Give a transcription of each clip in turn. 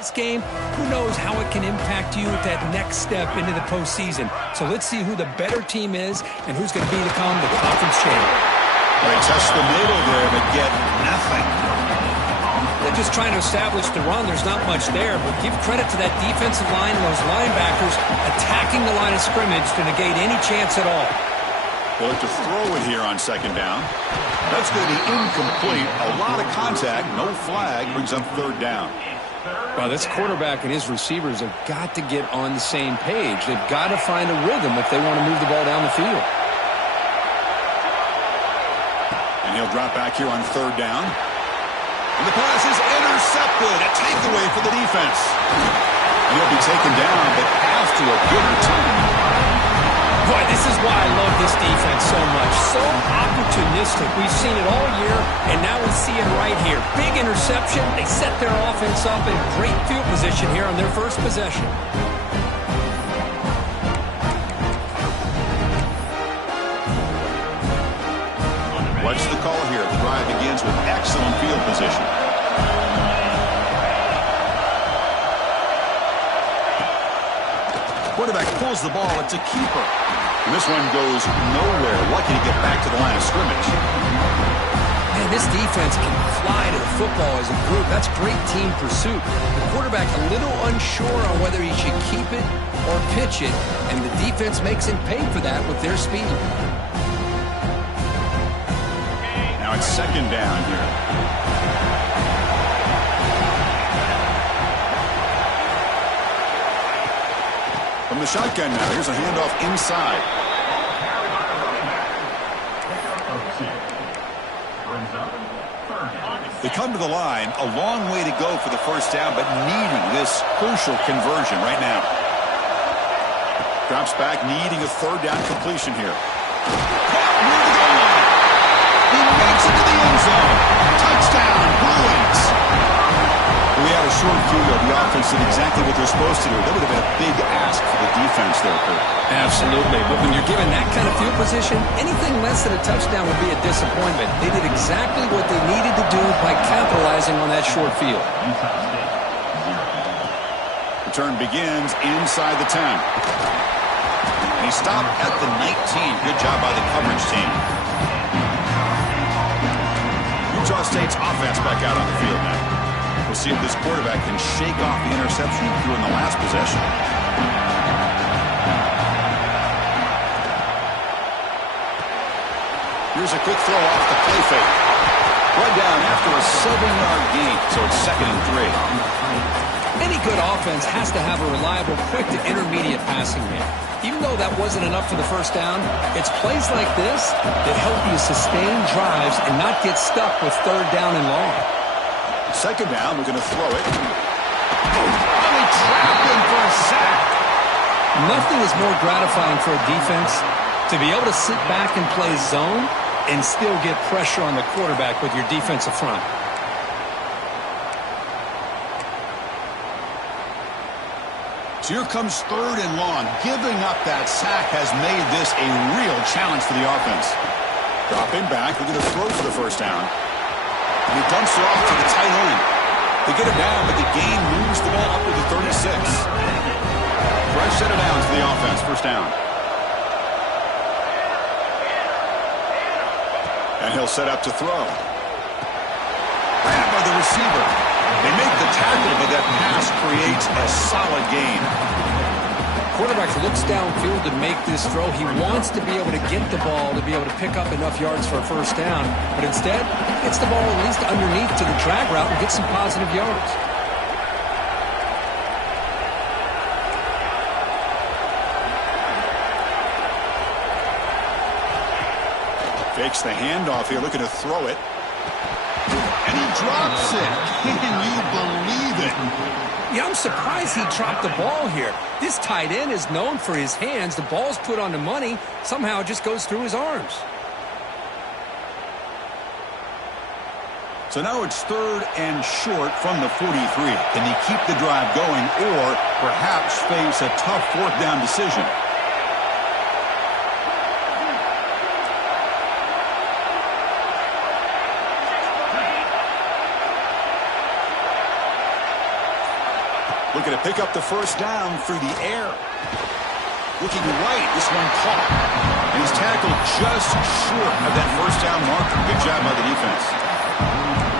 This game, who knows how it can impact you at that next step into the postseason. So let's see who the better team is and who's going to become the conference champion. They touch the middle there, but get nothing. They're just trying to establish the run. There's not much there, but give credit to that defensive line and those linebackers attacking the line of scrimmage to negate any chance at all. They'll look to throw it here on second down. That's going to be incomplete. A lot of contact, no flag, brings up third down. Well, this quarterback and his receivers have got to get on the same page. They've got to find a rhythm if they want to move the ball down the field. And he'll drop back here on third down. And the pass is intercepted. A takeaway for the defense. And he'll be taken down, but after a good return. Boy, this is why I love this defense so much. So opportunistic. We've seen it all year, and now we see it right here. Big interception. They set their offense up in great field position here on their first possession. What's the call here? The drive begins with excellent field position. Quarterback pulls the ball. It's a keeper. And this one goes nowhere. Lucky to get back to the line of scrimmage. Man, this defense can fly to the football as a group. That's great team pursuit. The quarterback a little unsure on whether he should keep it or pitch it, and the defense makes him pay for that with their speed. Now it's second down here. From the shotgun now, here's a handoff inside. They come to the line, a long way to go for the first down, but needing this crucial conversion right now. Drops back, needing a third down completion here. Caught near the goal line. He makes it to the end zone. Touchdown, Bruins. We had a short field. The offense did exactly what they're supposed to do. That would have been a big ask for the defense there, Kurt. Absolutely. But when you're given that kind of field position, anything less than a touchdown would be a disappointment. They did exactly what they needed to do by capitalizing on that short field. Return begins inside the 10. And he stopped at the 19. Good job by the coverage team. Utah State's offense back out on the field now. We'll see if this quarterback can shake off the interception he threw in the last possession. Here's a quick throw off the play fake. Run down after a 7-yard gain, so it's 2nd and 3. Any good offense has to have a reliable, quick to intermediate passing game. Even though that wasn't enough for the first down, it's plays like this that help you sustain drives and not get stuck with third down and long. Second down, we're going to throw it. Oh, he trapped him for a sack. Nothing is more gratifying for a defense to be able to sit back and play zone and still get pressure on the quarterback with your defensive front. So here comes third and long. Giving up that sack has made this a real challenge for the offense. Dropping back, we're going to throw for the first down. And he dumps it off to the tight end. They get it down, but the gain moves the ball up to the 36. Fresh set of downs for the offense. First down. And he'll set up to throw. Ran by the receiver. They make the tackle, but that pass creates a solid gain. Quarterback looks downfield to make this throw. He wants to be able to get the ball to be able to pick up enough yards for a first down, but instead, he gets the ball at least underneath to the drag route and gets some positive yards. Fakes the handoff here, looking to throw it. And he drops it. Can you believe it? Yeah, I'm surprised he dropped the ball here. This tight end is known for his hands. The ball's put on the money. Somehow it just goes through his arms. So now it's third and short from the 43. Can he keep the drive going or perhaps face a tough fourth down decision? Looking to pick up the first down through the air. Looking right, this one caught. And he's tackled just short of that first down marker. Good job by the defense.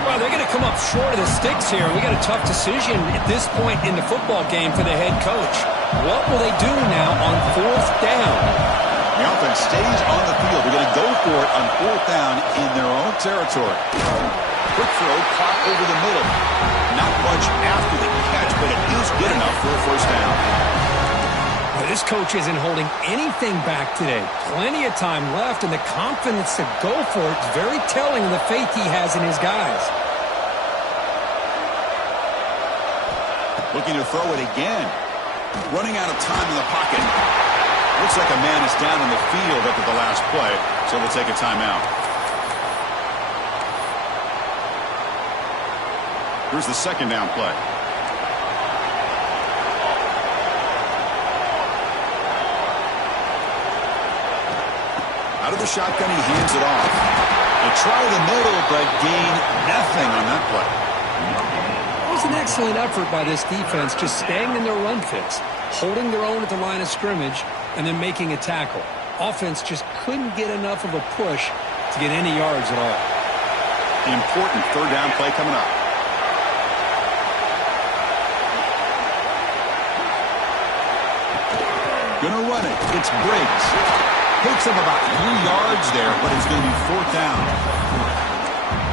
Well, they're going to come up short of the sticks here. We got a tough decision at this point in the football game for the head coach. What will they do now on fourth down? The offense stays on the field. They're going to go for it on fourth down in their own territory. Quick throw, caught over the middle. Not much after the catch, but it is good enough for a first down. Well, this coach isn't holding anything back today. Plenty of time left, and the confidence to go for it is very telling of the faith he has in his guys. Looking to throw it again. Running out of time in the pocket. Looks like a man is down in the field after the last play, so we'll take a timeout. Here's the second down play. Out of the shotgun, he hands it off. They try the middle, but gain nothing on that play. It was an excellent effort by this defense, just staying in their run fits, holding their own at the line of scrimmage, and then making a tackle. Offense just couldn't get enough of a push to get any yards at all. Important third down play coming up. Gonna run it. It's Briggs. Picks up about 3 yards there, but it's going to be fourth down.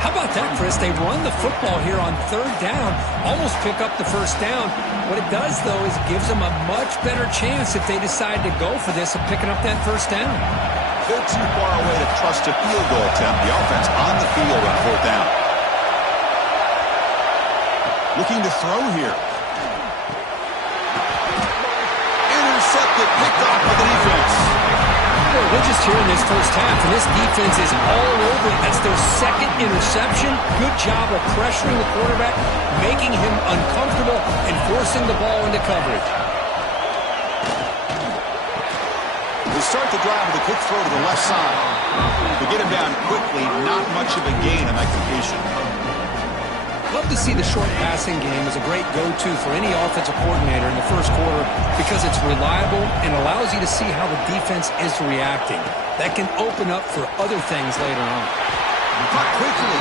How about that, Chris? They run the football here on third down, almost pick up the first down. What it does, though, is it gives them a much better chance if they decide to go for this of picking up that first down. They're too far away to trust a field goal attempt. The offense on the field on fourth down. Looking to throw here. Intercepted, picked off by the defense. We're just here in this first half, and this defense is all over it. That's their second interception. Good job of pressuring the quarterback, making him uncomfortable, and forcing the ball into coverage. They start the drive with a quick throw to the left side. They get him down quickly, not much of a gain on that completion. Love to see the short passing game as a great go-to for any offensive coordinator in the first quarter because it's reliable and allows you to see how the defense is reacting. That can open up for other things later on. Caught quickly.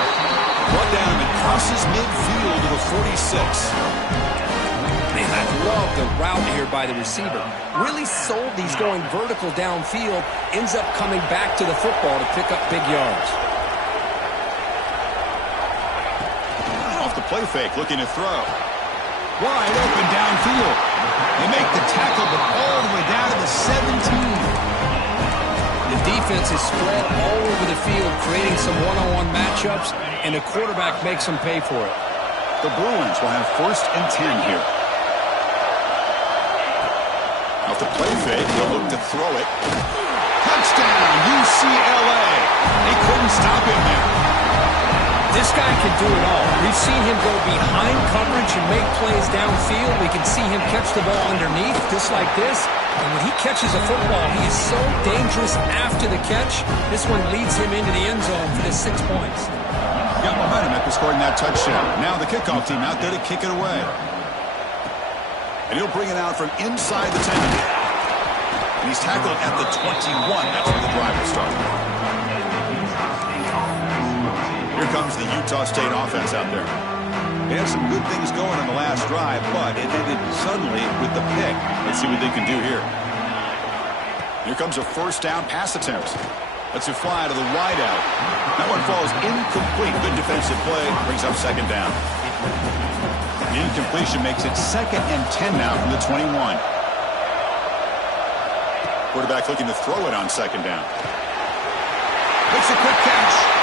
Brought down and crosses midfield to the 46. Man, I love the route here by the receiver. Really sold these going vertical downfield. Ends up coming back to the football to pick up big yards. The play fake, looking to throw. Wide open downfield. They make the tackle, but all the way down to the 17. The defense is spread all over the field, creating some one-on-one matchups, and the quarterback makes them pay for it. The Bruins will have first and 10 here. Off the play fake, they'll look to throw it. Touchdown, UCLA. They couldn't stop him there. This guy can do it all. We've seen him go behind coverage and make plays downfield. We can see him catch the ball underneath, just like this. And when he catches a football, he is so dangerous after the catch. This one leads him into the end zone for the 6 points. Got momentum after scoring that touchdown. Now the kickoff team out there to kick it away. And he'll bring it out from inside the 10. And he's tackled at the 21. That's where the drive will start. Here comes the Utah State offense out there. They had some good things going on the last drive, but it ended suddenly with the pick. Let's see what they can do here. Here comes a first down pass attempt. Let's it fly to the wide out. That one falls incomplete. Good defensive play. Brings up second down. The incompletion makes it second and 10 now from the 21. Quarterback looking to throw it on second down. Makes a quick catch.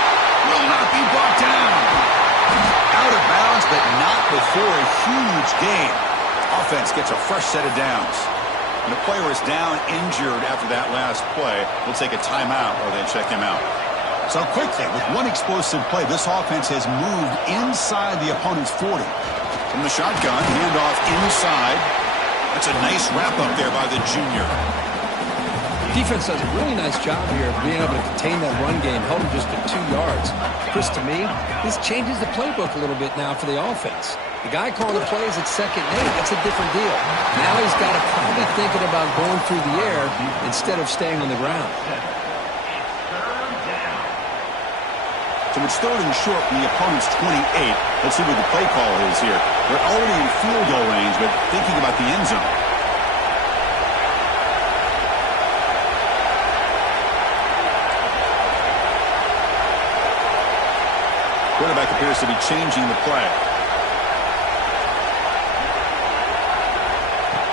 Will not be brought down. Out of bounds, but not before a huge gain. Offense gets a fresh set of downs. And the player is down injured after that last play. We'll take a timeout while they check him out. So quickly, with one explosive play, this offense has moved inside the opponent's 40. From the shotgun, handoff inside. That's a nice wrap-up there by the junior. Defense does a really nice job here of being able to contain that run game, held him just at 2 yards. Chris, to me, this changes the playbook a little bit now for the offense. The guy calling the plays at 2nd and 8, that's a different deal. Now he's got to probably thinking about going through the air instead of staying on the ground. So it's 3rd and short from the opponent's 28. Let's see what the play call is here. They're already in field goal range, but thinking about the end zone. Quarterback appears to be changing the play.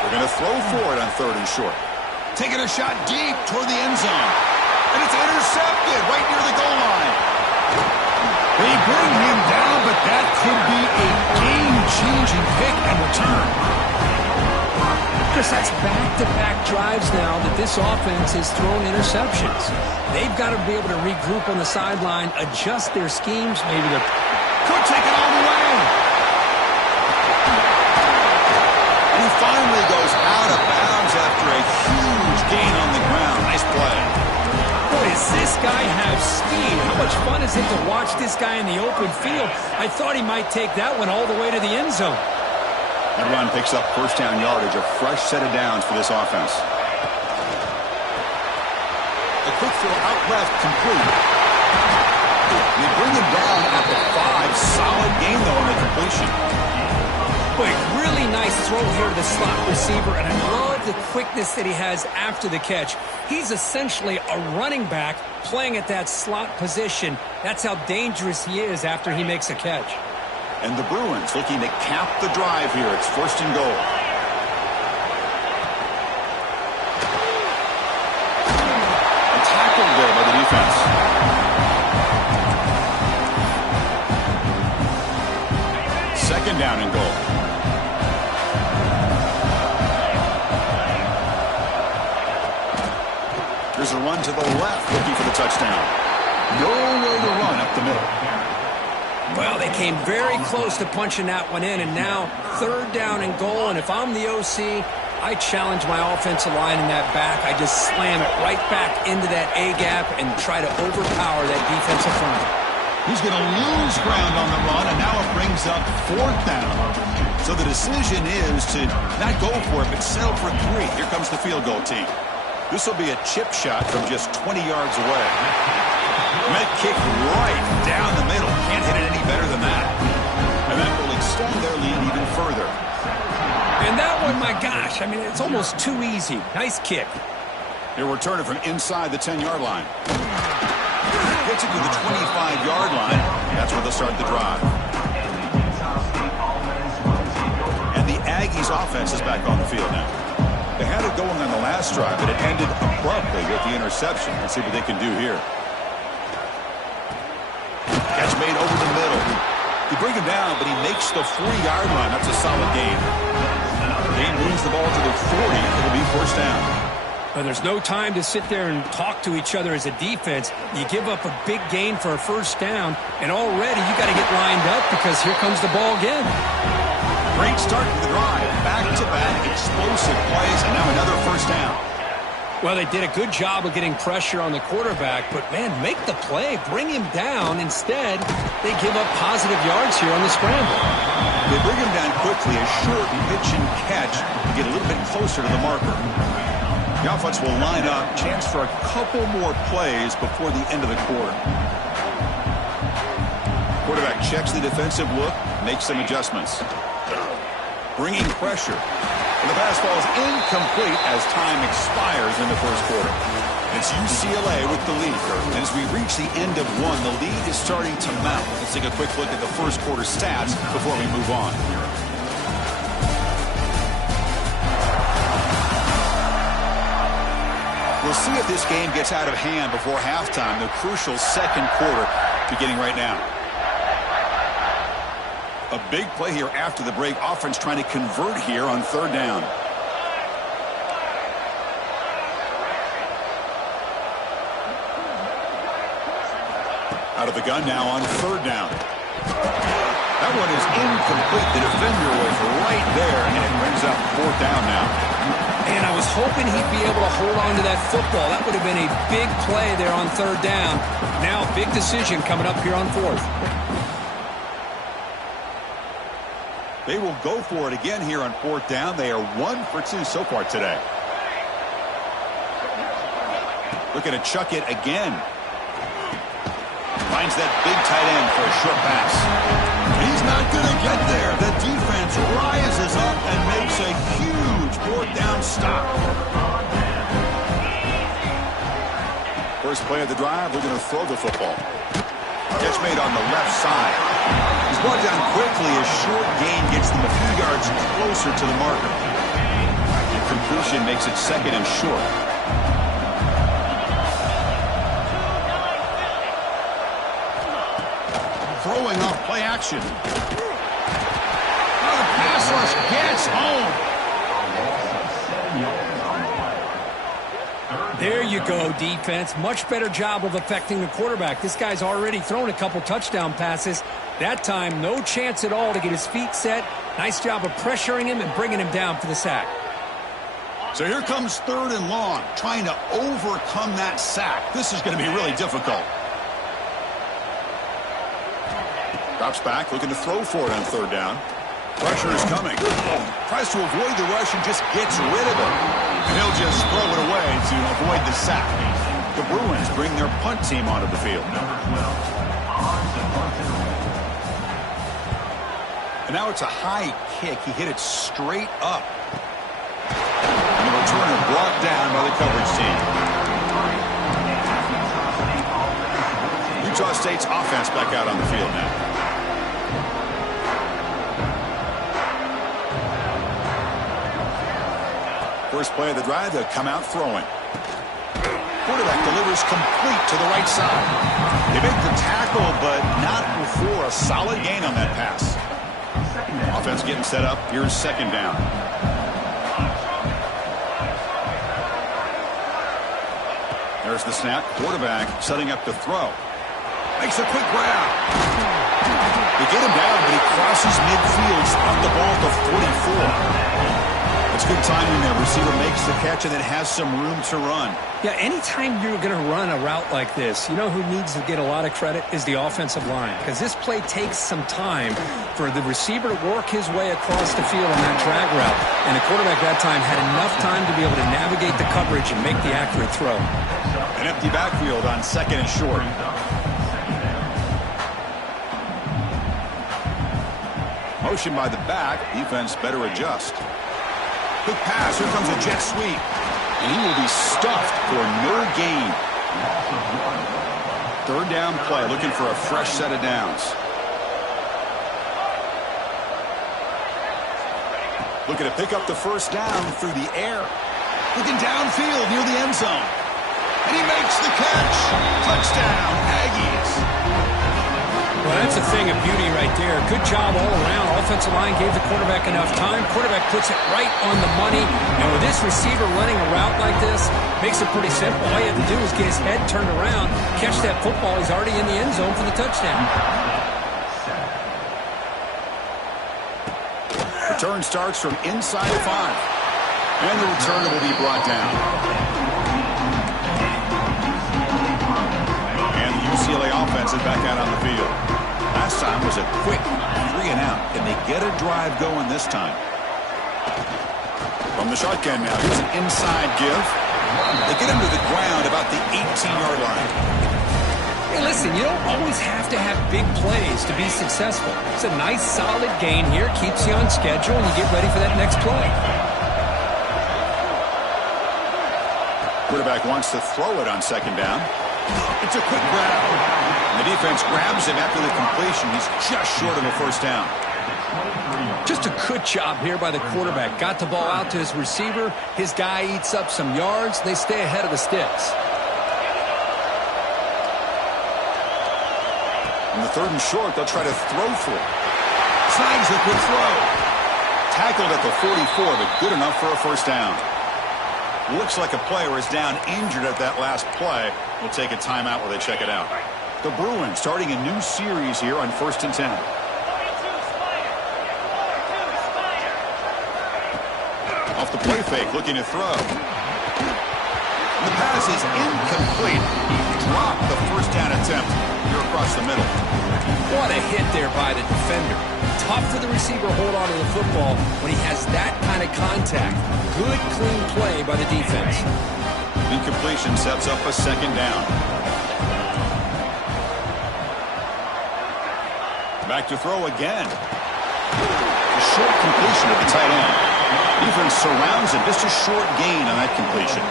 They're going to throw for it on 3rd and short. Taking a shot deep toward the end zone. And it's intercepted right near the goal line. They bring him down, but that could be a game-changing pick and return. Chris, that's back-to-back drives now that this offense has thrown interceptions. They've got to be able to regroup on the sideline, adjust their schemes. Maybe they're... Could take it all the way. And he finally goes out of bounds after a huge gain on the ground. Nice play. Boy, does this guy have speed. How much fun is it to watch this guy in the open field? I thought he might take that one all the way to the end zone. That run picks up 1st down yardage, a fresh set of downs for this offense. A quick throw out left, complete. They bring him down at the 5. Solid gain, though, on the completion. Boy, really nice throw here to the slot receiver, and I love the quickness that he has after the catch. He's essentially a running back playing at that slot position. That's how dangerous he is after he makes a catch. And the Bruins looking to cap the drive here. It's 1st and goal. A tackle there by the defense. Second down and goal. There's a run to the left looking for the touchdown. Nowhere to run up the middle. Well, they came very close to punching that one in, and now 3rd down and goal. And if I'm the OC, I challenge my offensive line in that back. I just slam it right back into that A-gap and try to overpower that defensive front. He's going to lose ground on the run, and now it brings up 4th down. So the decision is to not go for it, but settle for 3. Here comes the field goal team. This will be a chip shot from just 20 yards away. Met kick right down the middle. Can't hit it any better than that. And that will extend their lead even further. And that one, my gosh, I mean, it's almost too easy. Nice kick. He'll return it from inside the 10-yard line. Gets it to the 25-yard line. That's where they'll start the drive. And the Aggies offense is back on the field now. They had it going on the last drive, but it ended abruptly with the interception. Let's see what they can do here. Catch made over the middle. They bring him down, but he makes the 40-yard line. That's a solid gain. Gain moves the ball to the 40. It'll be 1st down. Well, there's no time to sit there and talk to each other as a defense. You give up a big gain for a 1st down, and already you got to get lined up because here comes the ball again. Great start to the drive. Back-to-back explosive plays, and now another 1st down. Well, they did a good job of getting pressure on the quarterback, but, man, make the play. Bring him down. Instead, they give up positive yards here on the scramble. They bring him down quickly, a short pitch and catch to get a little bit closer to the marker. The offense will line up, chance for a couple more plays before the end of the quarter. Quarterback checks the defensive look, makes some adjustments. Bringing pressure. And the pass falls incomplete as time expires in the 1st quarter. It's UCLA with the lead. And as we reach the end of one, the lead is starting to mount. Let's take a quick look at the 1st quarter stats before we move on. We'll see if this game gets out of hand before halftime, the crucial 2nd quarter beginning right now. A big play here after the break. Offense trying to convert here on 3rd down. Out of the gun now on 3rd down. That one is incomplete. The defender was right there, and it brings up 4th down now. And I was hoping he'd be able to hold on to that football. That would have been a big play there on 3rd down. Now, big decision coming up here on 4th. They will go for it again here on 4th down. They are 1 for 2 so far today. Looking to chuck it again. Finds that big tight end for a short pass. He's not going to get there. The defense rises up and makes a huge 4th down stop. First play of the drive, we're going to throw the football. Catch made on the left side. He's brought down quickly. A short gain gets them a few yards closer to the marker. And completion makes it 2nd and short. Throwing off play action. The pass rush gets home. There you go, defense. Much better job of affecting the quarterback. This guy's already thrown a couple touchdown passes. That time, no chance at all to get his feet set. Nice job of pressuring him and bringing him down for the sack. So here comes 3rd and long, trying to overcome that sack. This is going to be really difficult. Drops back, looking to throw for it on 3rd down. Pressure is coming. Tries to avoid the rush and just gets rid of it. And he'll just throw it away to avoid the sack. The Bruins bring their punt team onto the field. And now it's a high kick. He hit it straight up. And the returner brought down by the coverage team. Utah State's offense back out on the field now. First play of the drive, they'll come out throwing. Quarterback delivers complete to the right side. They make the tackle, but not before a solid gain on that pass. Offense getting set up. Here's 2nd down. There's the snap. Quarterback setting up to throw. Makes a quick grab. They get him down, but he crosses midfield, spot the ball to 44. It's good timing there. Receiver makes the catch and then has some room to run. Yeah, anytime you're going to run a route like this, you know who needs to get a lot of credit is the offensive line. Because this play takes some time for the receiver to work his way across the field on that drag route. And the quarterback that time had enough time to be able to navigate the coverage and make the accurate throw. An empty backfield on 2nd and short. Motion by the back. Defense better adjust. Quick pass. Here comes a jet sweep. And he will be stuffed for no gain. 3rd down play. Looking for a fresh set of downs. Looking to pick up the 1st down through the air. Looking downfield near the end zone. And he makes the catch. Touchdown, Aggies. Well, that's a thing of beauty right there. Good job all around. Offensive line gave the quarterback enough time. Quarterback puts it right on the money. And with this receiver running a route like this, makes it pretty simple. All you have to do is get his head turned around, catch that football. He's already in the end zone for the touchdown. Return starts from inside 5. And the return will be brought down. And the UCLA offense is back out on the field. Last time was a quick 3-and-out. Can they get a drive going this time? From the shotgun now, here's an inside give. They get him to the ground about the 18-yard line. Hey, listen, you don't always have to have big plays to be successful. It's a nice, solid gain here. Keeps you on schedule, and you get ready for that next play. Quarterback wants to throw it on 2nd down. It's a quick grab. And the defense grabs him after the completion. He's just short of a 1st down. Just a good job here by the quarterback. Got the ball out to his receiver. His guy eats up some yards. They stay ahead of the sticks. On the 3rd and short, they'll try to throw for it. Snags the quick throw. Tackled at the 44, but good enough for a 1st down. Looks like a player is down injured at that last play. We'll take a timeout while they check it out. The Bruins starting a new series here on 1st and 10. Off the play fake, looking to throw. The pass is incomplete. Dropped the 1st down attempt here across the middle. What a hit there by the defender. tough for the receiver to hold on to the football when he has that kind of contact. Good, clean play by the defense. Incompletion sets up a second down. Back to throw again. A short completion at the tight end. Defense surrounds it. Just a short gain on that completion.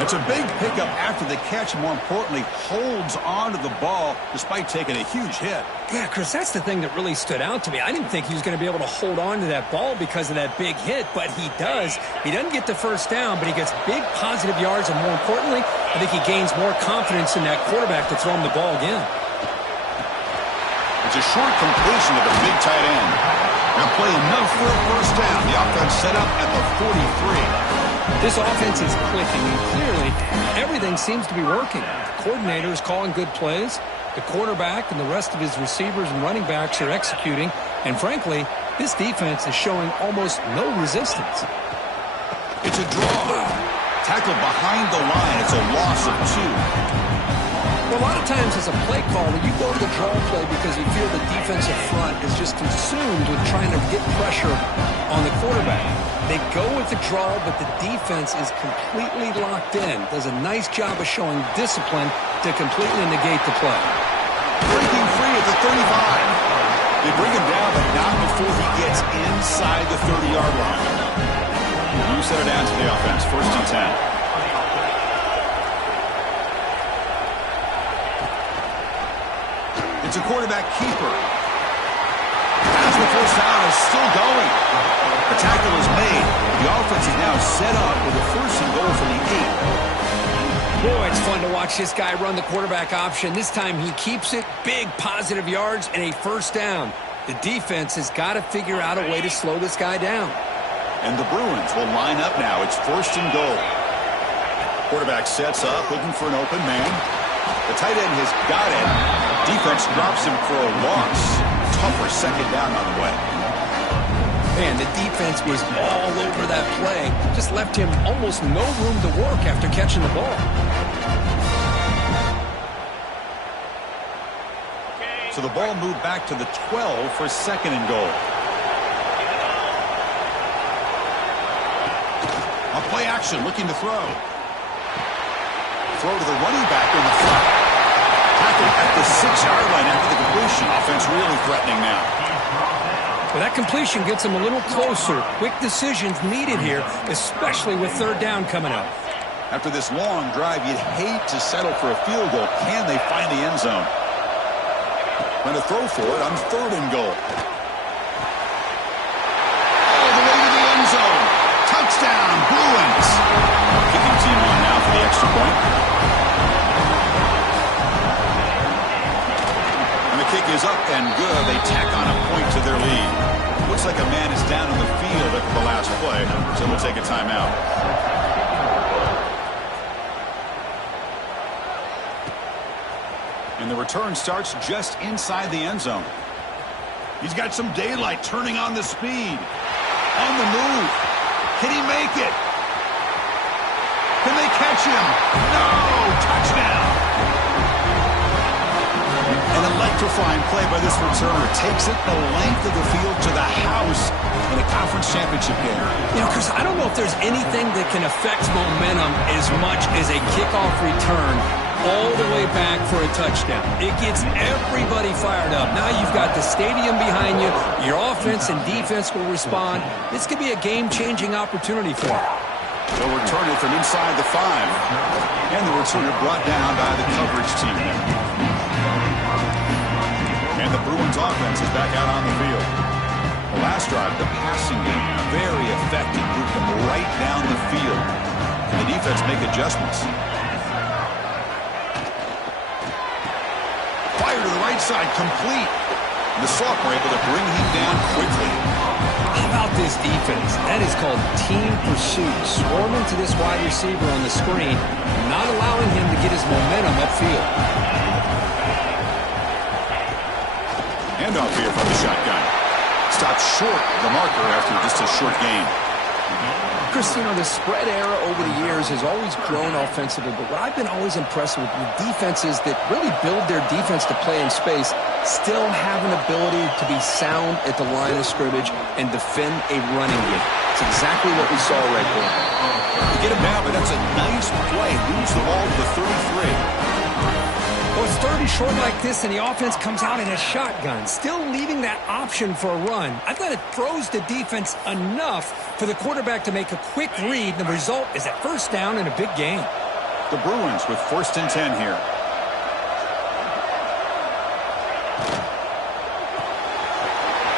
It's a big pickup after the catch. More importantly, holds on to the ball despite taking a huge hit. Yeah, Chris, that's the thing that really stood out to me. I didn't think he was going to be able to hold on to that ball because of that big hit, but he does. He doesn't get the first down, but he gets big positive yards, and more importantly, I think he gains more confidence in that quarterback to throw him the ball again. It's a short completion to the big tight end. They'll play enough for a first down. The offense set up at the 43. This offense is clicking, and clearly everything seems to be working. The coordinator is calling good plays. The quarterback and the rest of his receivers and running backs are executing. And frankly, this defense is showing almost no resistance. It's a draw. Tackle behind the line. It's a loss of 2. Well, a lot of times as a play caller, you go to the draw play because you feel the defensive front is just consumed with trying to get pressure on the quarterback. They go with the draw, but the defense is completely locked in. Does a nice job of showing discipline to completely negate the play. Breaking free at the 35. They bring him down, but not before he gets inside the 30-yard line. You set it down to the offense. First and 10. It's a quarterback keeper. As the first down is still going. The tackle is made. The offense is now set up with a first and goal from the 8. Boy, it's fun to watch this guy run the quarterback option. This time he keeps it. Big positive yards and a first down. The defense has got to figure out a way to slow this guy down. And the Bruins will line up now. It's first and goal. Quarterback sets up, looking for an open man. The tight end has got it. Defense drops him for a loss. Tougher second down on the way. Man, the defense was all over that play. Just left him almost no room to work after catching the ball. So the ball moved back to the 12 for second and goal. On play action, looking to throw. Throw to the running back in the front. Tackle at the 6-yard line after the completion. Offense really threatening now. Well, that completion gets him a little closer. Quick decisions needed here, especially with third down coming up. After this long drive, you'd hate to settle for a field goal. Can they find the end zone? Going to throw for it on third and goal. All the way to the end zone. Touchdown, Bruins. Kicking team on now for the extra point. And the kick is up and good. They tack on a point to their lead. Looks like a man is down on the field after the last play, so we'll take a timeout. And the return starts just inside the end zone. He's got some daylight, turning on the speed. On the move. Can he make it? Can they catch him? No! Touchdown! An electrifying play by this returner. Takes it the length of the field to the house in a conference championship game. You know, Chris, I don't know if there's anything that can affect momentum as much as a kickoff return all the way back for a touchdown. It gets everybody fired up. Now you've got the stadium behind you. Your offense and defense will respond. This could be a game-changing opportunity for them. They'll return it from inside the 5. And the returner brought down by the coverage team. And the Bruins offense is back out on the field. The last drive, the passing game, very effective. Moved them right down the field. And the defense make adjustments. Fire to the right side, complete. And the sophomore able to bring him down quickly. How about this defense? That is called team pursuit. Swarming to this wide receiver on the screen, not allowing him to get his momentum upfield. Handoff here from the shotgun. Stopped short of the marker after just a short gain. Christine, the spread era over the years has always grown offensively, but what I've been always impressed with defenses that really build their defense to play in space still have an ability to be sound at the line of scrimmage and defend a running game. It's exactly what we saw right there. Get him down, but that's a nice play. Moves the ball to the 33. Well, it's third and short like this, and the offense comes out in a shotgun, still leaving that option for a run. I thought it throws the defense enough for the quarterback to make a quick read. The result is a first down in a big game. The Bruins with 1st and 10 here.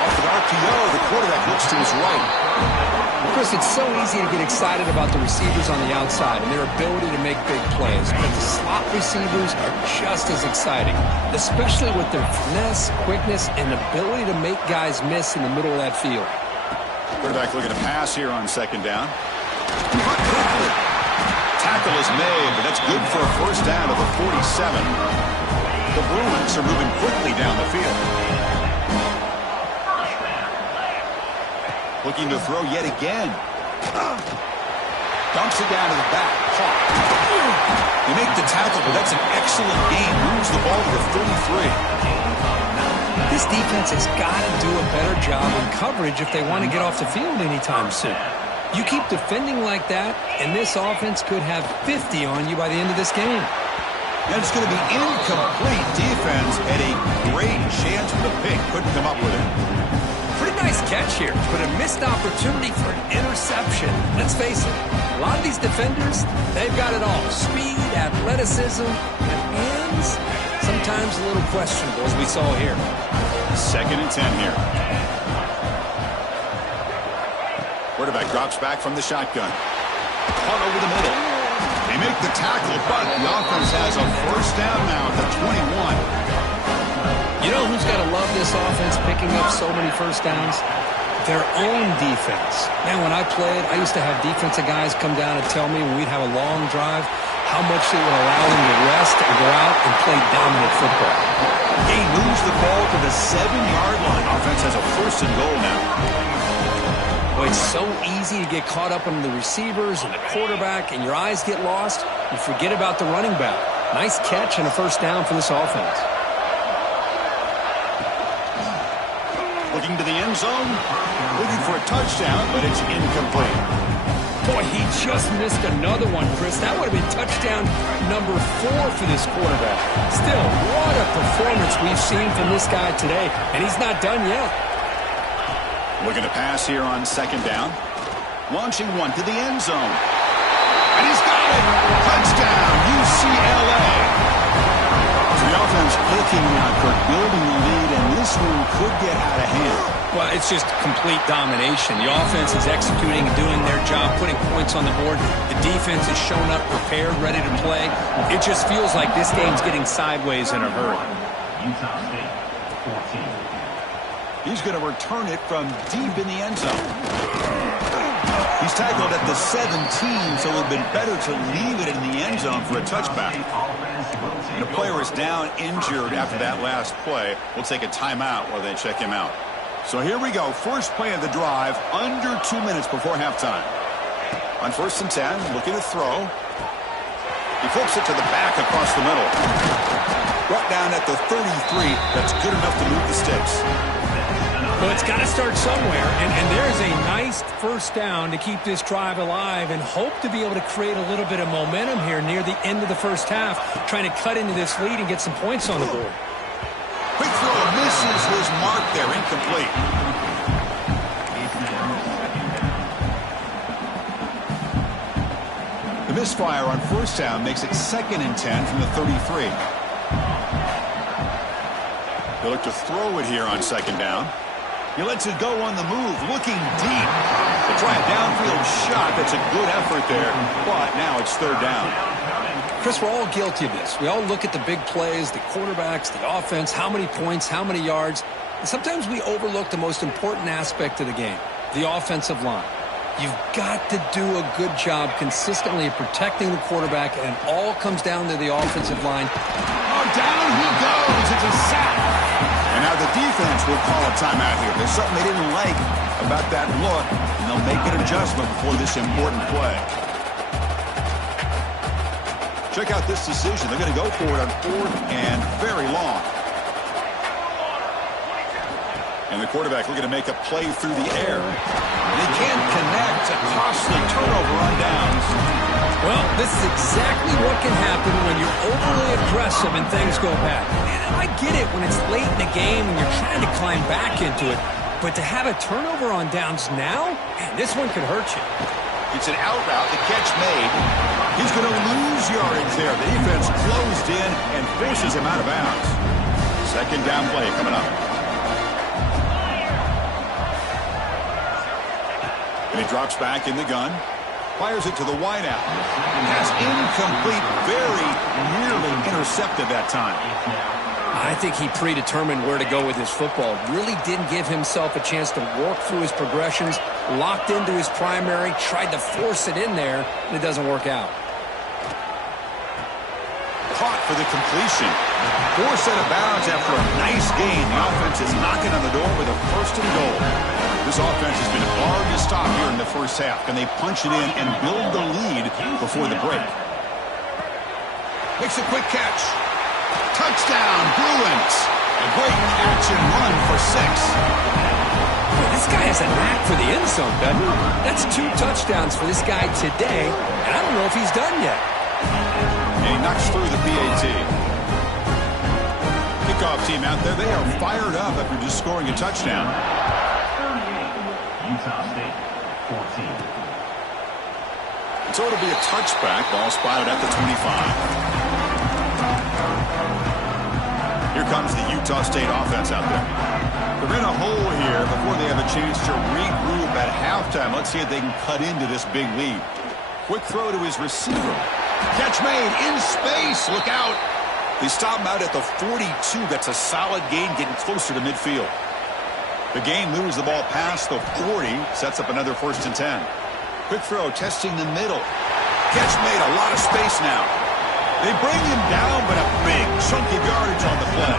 Off an RPO, the quarterback looks to his right. Chris, it's so easy to get excited about the receivers on the outside and their ability to make big plays, but the slot receivers are just as exciting, especially with their finesse, quickness, and ability to make guys miss in the middle of that field. Quarterback looking to pass here on 2nd down. Tackle is made, but that's good for a first down to the 47. The Bruins are moving quickly down the field. Looking to throw yet again. Dumps it down to the back. They make the tackle, but that's an excellent game. Moves the ball to the 33. This defense has got to do a better job in coverage if they want to get off the field anytime soon. You keep defending like that, and this offense could have 50 on you by the end of this game. And it's going to be incomplete defense and a great chance for the pick. Couldn't come up with it. Pretty nice catch here, but a missed opportunity for an interception. Let's face it, a lot of these defenders, they've got it all. Speed, athleticism, and hands, sometimes a little questionable, as we saw here. 2nd and 10 here. Quarterback drops back from the shotgun. Caught over the middle. They make the tackle, but the offense has a first down now at the 21. You know who's got to love this offense picking up so many first downs? Their own defense. Man, when I played, I used to have defensive guys come down and tell me when we'd have a long drive how much it would allow them to rest and go out and play dominant football. He moves the ball to the 7-yard line. Offense has a 1st and goal now. Boy, it's so easy to get caught up on the receivers and the quarterback, and your eyes get lost. You forget about the running back. Nice catch and a first down for this offense. Looking to the end zone, looking for a touchdown, but it's incomplete. Boy, he just missed another one, Chris. That would have been touchdown number 4 for this quarterback. Still, what a performance we've seen from this guy today, and he's not done yet. Looking to pass here on 2nd down. Launching one to the end zone. And he's got it! Touchdown, UCLA! So the offense clicking now, Kirk, building the lead, and this one could get out of hand. Well, it's just complete domination. The offense is executing and doing their job, putting points on the board. The defense is shown up, prepared, ready to play. It just feels like this game's getting sideways in a hurry. He's going to return it from deep in the end zone. He's tackled at the 17, so it would have been better to leave it in the end zone for a touchback. The player is down injured after that last play. We'll take a timeout while they check him out. So here we go. First play of the drive, under 2 minutes before halftime. On 1st and 10, looking to throw. He flips it to the back across the middle. Brought down at the 33. That's good enough to move the sticks. Well, it's got to start somewhere, and there's a nice first down to keep this drive alive and hope to be able to create a little bit of momentum here near the end of the first half, trying to cut into this lead and get some points on the board. Quick throw misses his mark there, incomplete. The misfire on first down makes it 2nd and 10 from the 33. They look to throw it here on 2nd down. He lets it go on the move, looking deep. They try a downfield shot. That's a good effort there, but now it's 3rd down. Chris, we're all guilty of this. We all look at the big plays, the quarterbacks, the offense, how many points, how many yards. And sometimes we overlook the most important aspect of the game, the offensive line. You've got to do a good job consistently of protecting the quarterback, and it all comes down to the offensive line. Oh, down he goes. It's a sack. And now the defense defense will call a timeout here. There's something they didn't like about that look, and they'll make an adjustment before this important play. Check out this decision. They're going to go for it on 4th and very long. And the quarterback looking to make a play through the air. They can't connect. A costly turnover on downs. Well, this is exactly what can happen when you're overly aggressive and things go bad. And I get it when it's late in the game and you're trying to climb back into it. But to have a turnover on downs now, man, this one could hurt you. It's an out route. The catch made. He's going to lose yardage there. The defense closed in and forces him out of bounds. Second down play coming up. And he drops back in the gun. Fires it to the wideout. Pass incomplete. Very nearly intercepted that time. I think he predetermined where to go with his football. Really didn't give himself a chance to work through his progressions. Locked into his primary. Tried to force it in there. And it doesn't work out. Caught for the completion. Forced out of bounds after a nice gain. The offense is knocking on the door with a 1st and goal. This offense has been hard to stop here in the first half. Can they punch it in and build the lead before the break? Makes a quick catch. Touchdown, Bruins. A great catch and run for 6. Well, this guy has a knack for the end zone, doesn't he? That's 2 touchdowns for this guy today, and I don't know if he's done yet. And he knocks through the PAT. Kickoff team out there, they are fired up after just scoring a touchdown. Utah State, 14. So it'll be a touchback. Ball spotted at the 25. Here comes the Utah State offense out there. They're in a hole here before they have a chance to regroup at halftime. Let's see if they can cut into this big lead. Quick throw to his receiver. Catch made in space. Look out. They stop him out at the 42. That's a solid gain, getting closer to midfield. The game moves the ball past the 40. Sets up another 1st and 10. Quick throw, testing the middle. Catch made, a lot of space now. They bring him down, but a big chunk of yardage on the play.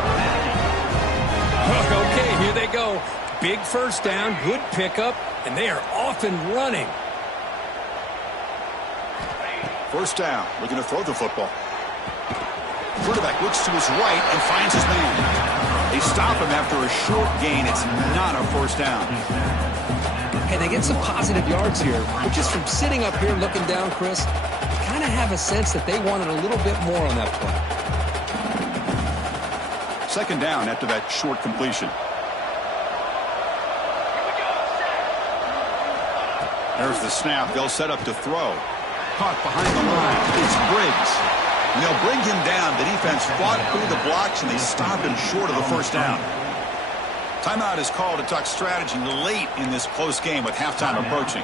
Okay, here they go. Big 1st down, good pickup, and they are off and running. 1st down, looking to throw the football. Quarterback looks to his right and finds his man. They stop him after a short gain. It's not a 1st down. Hey, they get some positive yards here, but just from sitting up here looking down, Chris, I kind of have a sense that they wanted a little bit more on that play. 2nd down after that short completion. There's the snap. They'll set up to throw. Caught behind the line. It's Briggs. And they'll bring him down. The defense fought through the blocks, and they stop him short of the 1st down. Timeout is called to talk strategy late in this close game with halftime approaching.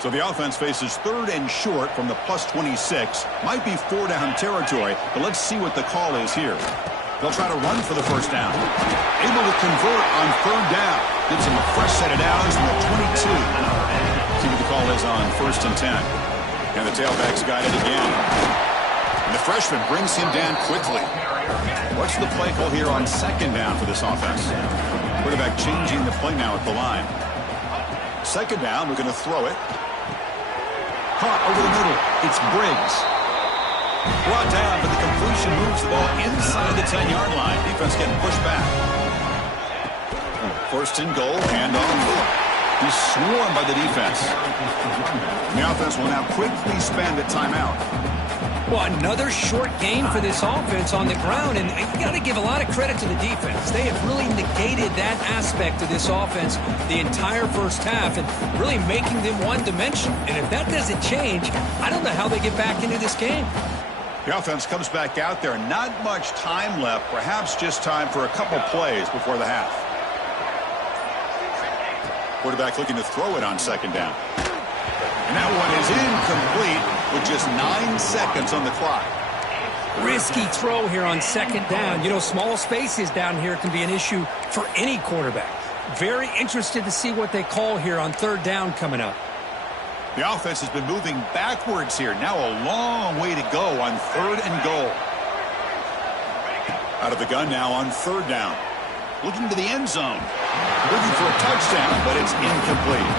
So the offense faces 3rd and short from the +26. Might be 4-down territory, but let's see what the call is here. They'll try to run for the 1st down. Able to convert on 3rd down. Gives him a fresh set of downs from the 22. See what the call is on 1st and 10. And the tailback's got it again. And the freshman brings him down quickly. What's the play call here on 2nd down for this offense? Quarterback changing the play now at the line. 2nd down, we're going to throw it. Caught over the middle. It's Briggs. Brought down, but the completion moves the ball inside the 10-yard line. Defense getting pushed back. 1st and goal, handoff. He's swarmed by the defense. The offense will now quickly spend a timeout. Well, another short gain for this offense on the ground, and you got to give a lot of credit to the defense. They have really negated that aspect of this offense the entire 1st half and really making them one-dimensional. And if that doesn't change, I don't know how they get back into this game. The offense comes back out there. Not much time left. Perhaps just time for a couple plays before the half. Quarterback looking to throw it on 2nd down. And that one is incomplete with just 9 seconds on the clock. Risky throw here on 2nd down. You know, small spaces down here can be an issue for any quarterback. Very interested to see what they call here on 3rd down coming up. The offense has been moving backwards here. Now a long way to go on 3rd and goal. Out of the gun now on 3rd down. Looking to the end zone. Looking for a touchdown, but it's incomplete.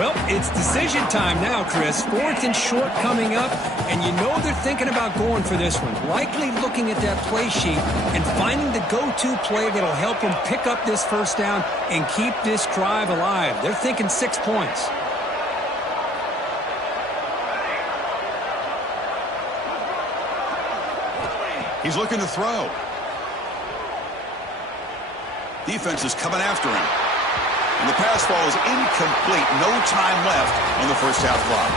Well, it's decision time now, Chris. 4th and short coming up, and you know they're thinking about going for this one. Likely looking at that play sheet and finding the go-to play that'll help them pick up this 1st down and keep this drive alive. They're thinking 6 points. He's looking to throw. Defense is coming after him. And the pass falls incomplete. No time left on the 1st half clock.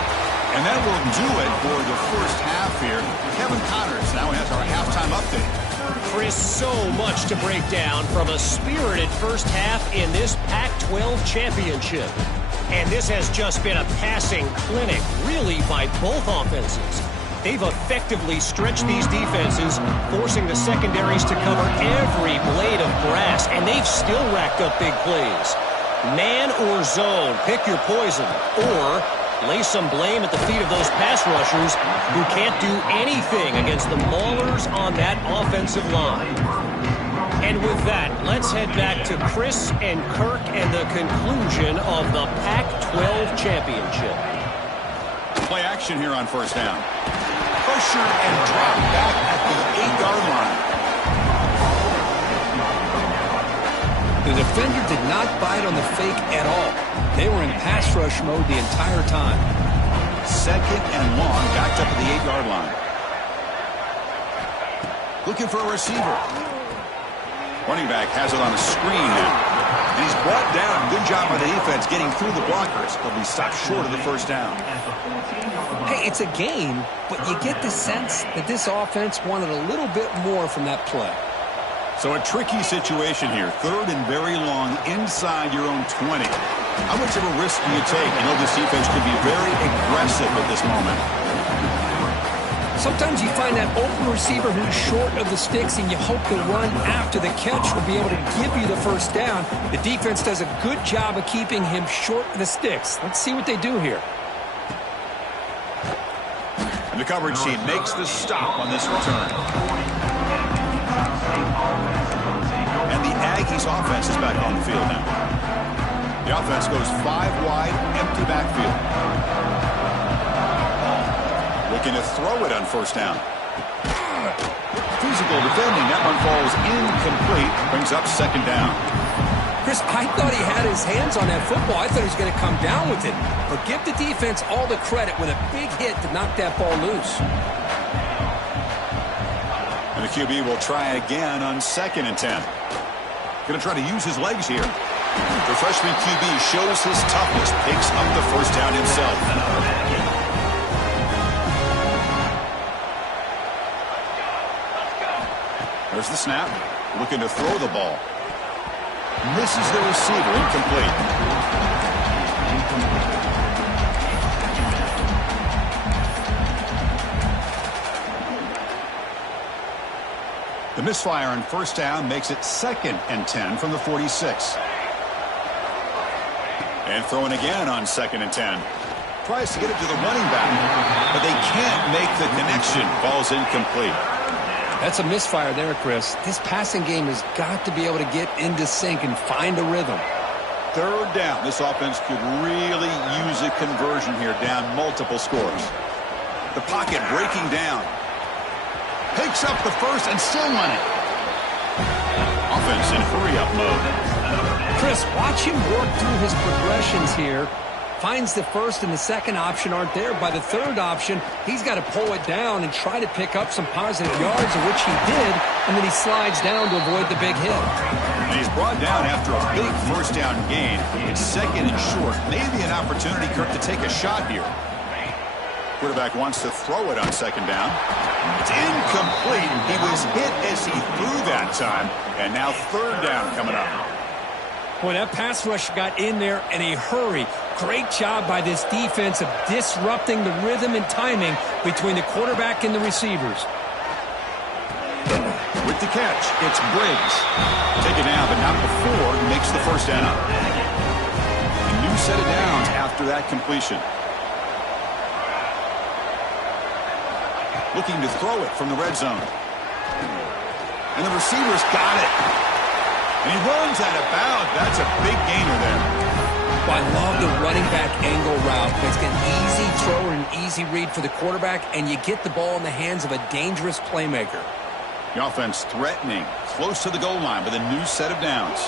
And that will do it for the 1st half here. Kevin Connors now has our halftime update. Chris, so much to break down from a spirited 1st half in this PAC-12 Championship. And this has just been a passing clinic, really, by both offenses. They've effectively stretched these defenses, forcing the secondaries to cover every blade of grass, and they've still racked up big plays. Man or zone, pick your poison, or lay some blame at the feet of those pass rushers who can't do anything against the maulers on that offensive line. And with that, let's head back to Chris and Kirk and the conclusion of the PAC-12 Championship. Play action here on 1st down. Pressured and dropped back at the 8-yard line. The defender did not bite on the fake at all. They were in pass rush mode the entire time. 2nd and long, backed up at the 8-yard line. Looking for a receiver. Running back has it on a screen now. And he's brought down. Good job by the defense getting through the blockers. He'll be stopped short of the 1st down. Hey, it's a game, but you get the sense that this offense wanted a little bit more from that play. So a tricky situation here. 3rd and very long inside your own 20. How much of a risk do you take? You know this defense could be very aggressive at this moment. Sometimes you find that open receiver who's short of the sticks, and you hope the run after the catch will be able to give you the 1st down. The defense does a good job of keeping him short of the sticks. Let's see what they do here. And the coverage team makes the stop on this return. And the Aggies offense is back on the field now. The offense goes 5 wide, empty backfield. Looking to throw it on 1st down. Physical defending. That one falls incomplete. Brings up 2nd down. Chris, I thought he had his hands on that football. I thought he was going to come down with it. But give the defense all the credit with a big hit to knock that ball loose. And the QB will try again on 2nd and 10. Going to try to use his legs here. The freshman QB shows his toughness. Picks up the 1st down himself. There's the snap. Looking to throw the ball. Misses the receiver. Incomplete. The misfire on 1st down makes it 2nd and 10 from the 46. And throwing again on 2nd and 10. Tries to get it to the running back, but they can't make the connection. Ball's incomplete. That's a misfire there, Chris. This passing game has got to be able to get into sync and find a rhythm. 3rd down. This offense could really use a conversion here, down multiple scores. The pocket breaking down. Picks up the 1st and still running. Offense in hurry-up mode. Chris, watch him work through his progressions here. Finds the 1st and the 2nd option aren't there. By the 3rd option, he's got to pull it down and try to pick up some positive yards, of which he did, and then he slides down to avoid the big hit. And he's brought down after a big 1st down gain. It's 2nd and short. Maybe an opportunity, Kirk, to take a shot here. Quarterback wants to throw it on 2nd down. It's incomplete. He was hit as he threw that time. And now 3rd down coming up. Boy, that pass rush got in there in a hurry. Great job by this defense of disrupting the rhythm and timing between the quarterback and the receivers. With the catch, it's Briggs. Take it down, but not before he makes the 1st down. A new set of downs after that completion. looking to throw it from the red zone. And the receiver's got it. And he runs out of bounds. That's a big gainer there. Well, I love the running back angle route. It's an easy throw and an easy read for the quarterback, and you get the ball in the hands of a dangerous playmaker. The offense threatening, close to the goal line with a new set of downs.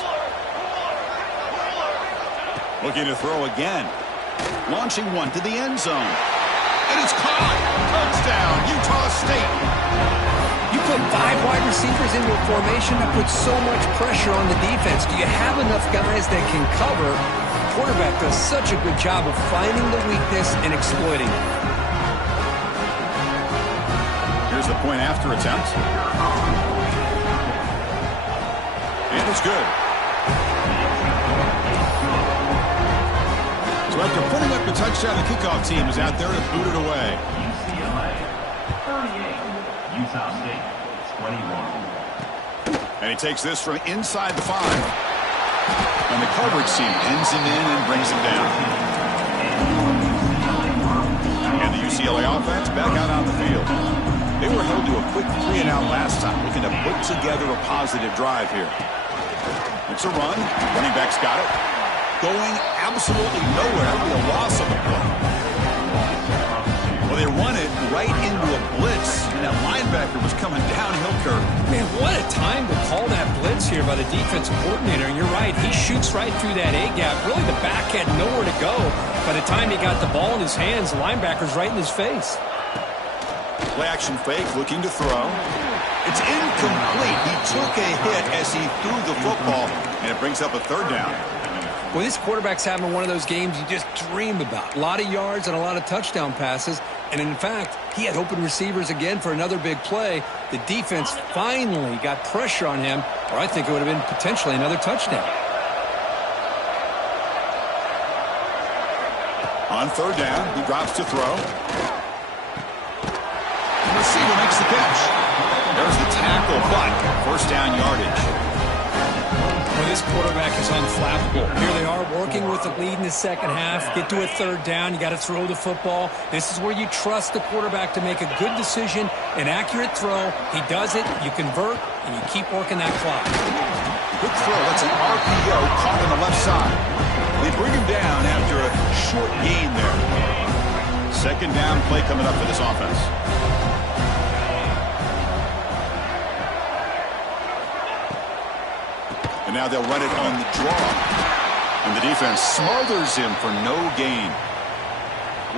Looking to throw again. Launching one to the end zone. And it's caught. Touchdown, Utah State. You put 5 wide receivers into a formation that puts so much pressure on the defense. Do you have enough guys that can cover? The quarterback does such a good job of finding the weakness and exploiting it. Here's the point after attempt. And it's good. So after putting up the touchdown, the kickoff team is out there to boot it away. UCLA 38, Utah State 21. And he takes this from inside the 5. And the coverage team pins him in and brings him down. And the UCLA offense back out on the field. They were held to a quick 3-and-out last time, looking to put together a positive drive here. It's a run. Running back's got it. Going absolutely nowhere. That'll be a loss of the play. Well, they run it right into a blitz, and that linebacker was coming downhill curve. Man, what a time to call that blitz here by the defensive coordinator. And you're right, he shoots right through that A-gap. Really, the back had nowhere to go. By the time he got the ball in his hands, the linebacker's right in his face. Play action fake, looking to throw. It's incomplete. He took a hit as he threw the football, and it brings up a 3rd down. Well, this quarterback's having one of those games you just dream about. A lot of yards and a lot of touchdown passes. And in fact, he had open receivers again for another big play. The defense finally got pressure on him, or I think it would have been potentially another touchdown. On 3rd down, he drops to throw. The receiver makes the catch. There's the tackle, but 1st down yardage. Well, this quarterback is unflappable. Here they are working with the lead in the second half. Get to a 3rd down. You got to throw the football. This is where you trust the quarterback to make a good decision, an accurate throw. He does it, you convert, and you keep working that clock. Good throw. That's an RPO caught on the left side. They bring him down after a short gain there. 2nd down play coming up for this offense. And now they'll run it on the draw. And the defense smothers him for no gain.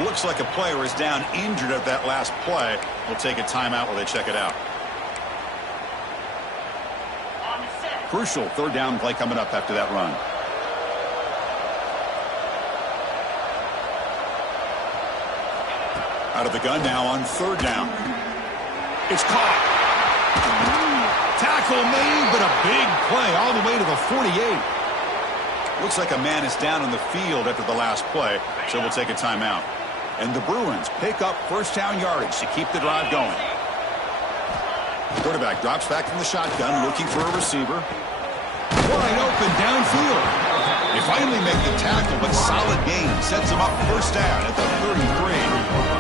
Looks like a player is down injured at that last play. We'll take a timeout while they check it out. Crucial 3rd down play coming up after that run. Out of the gun now on 3rd down. It's caught. Tackle made, but a big play all the way to the 48. Looks like a man is down on the field after the last play, so we'll take a timeout. And the Bruins pick up 1st down yardage to keep the drive going. The quarterback drops back from the shotgun, looking for a receiver. Wide open downfield. They finally make the tackle, but solid gain sets him up 1st down at the 33.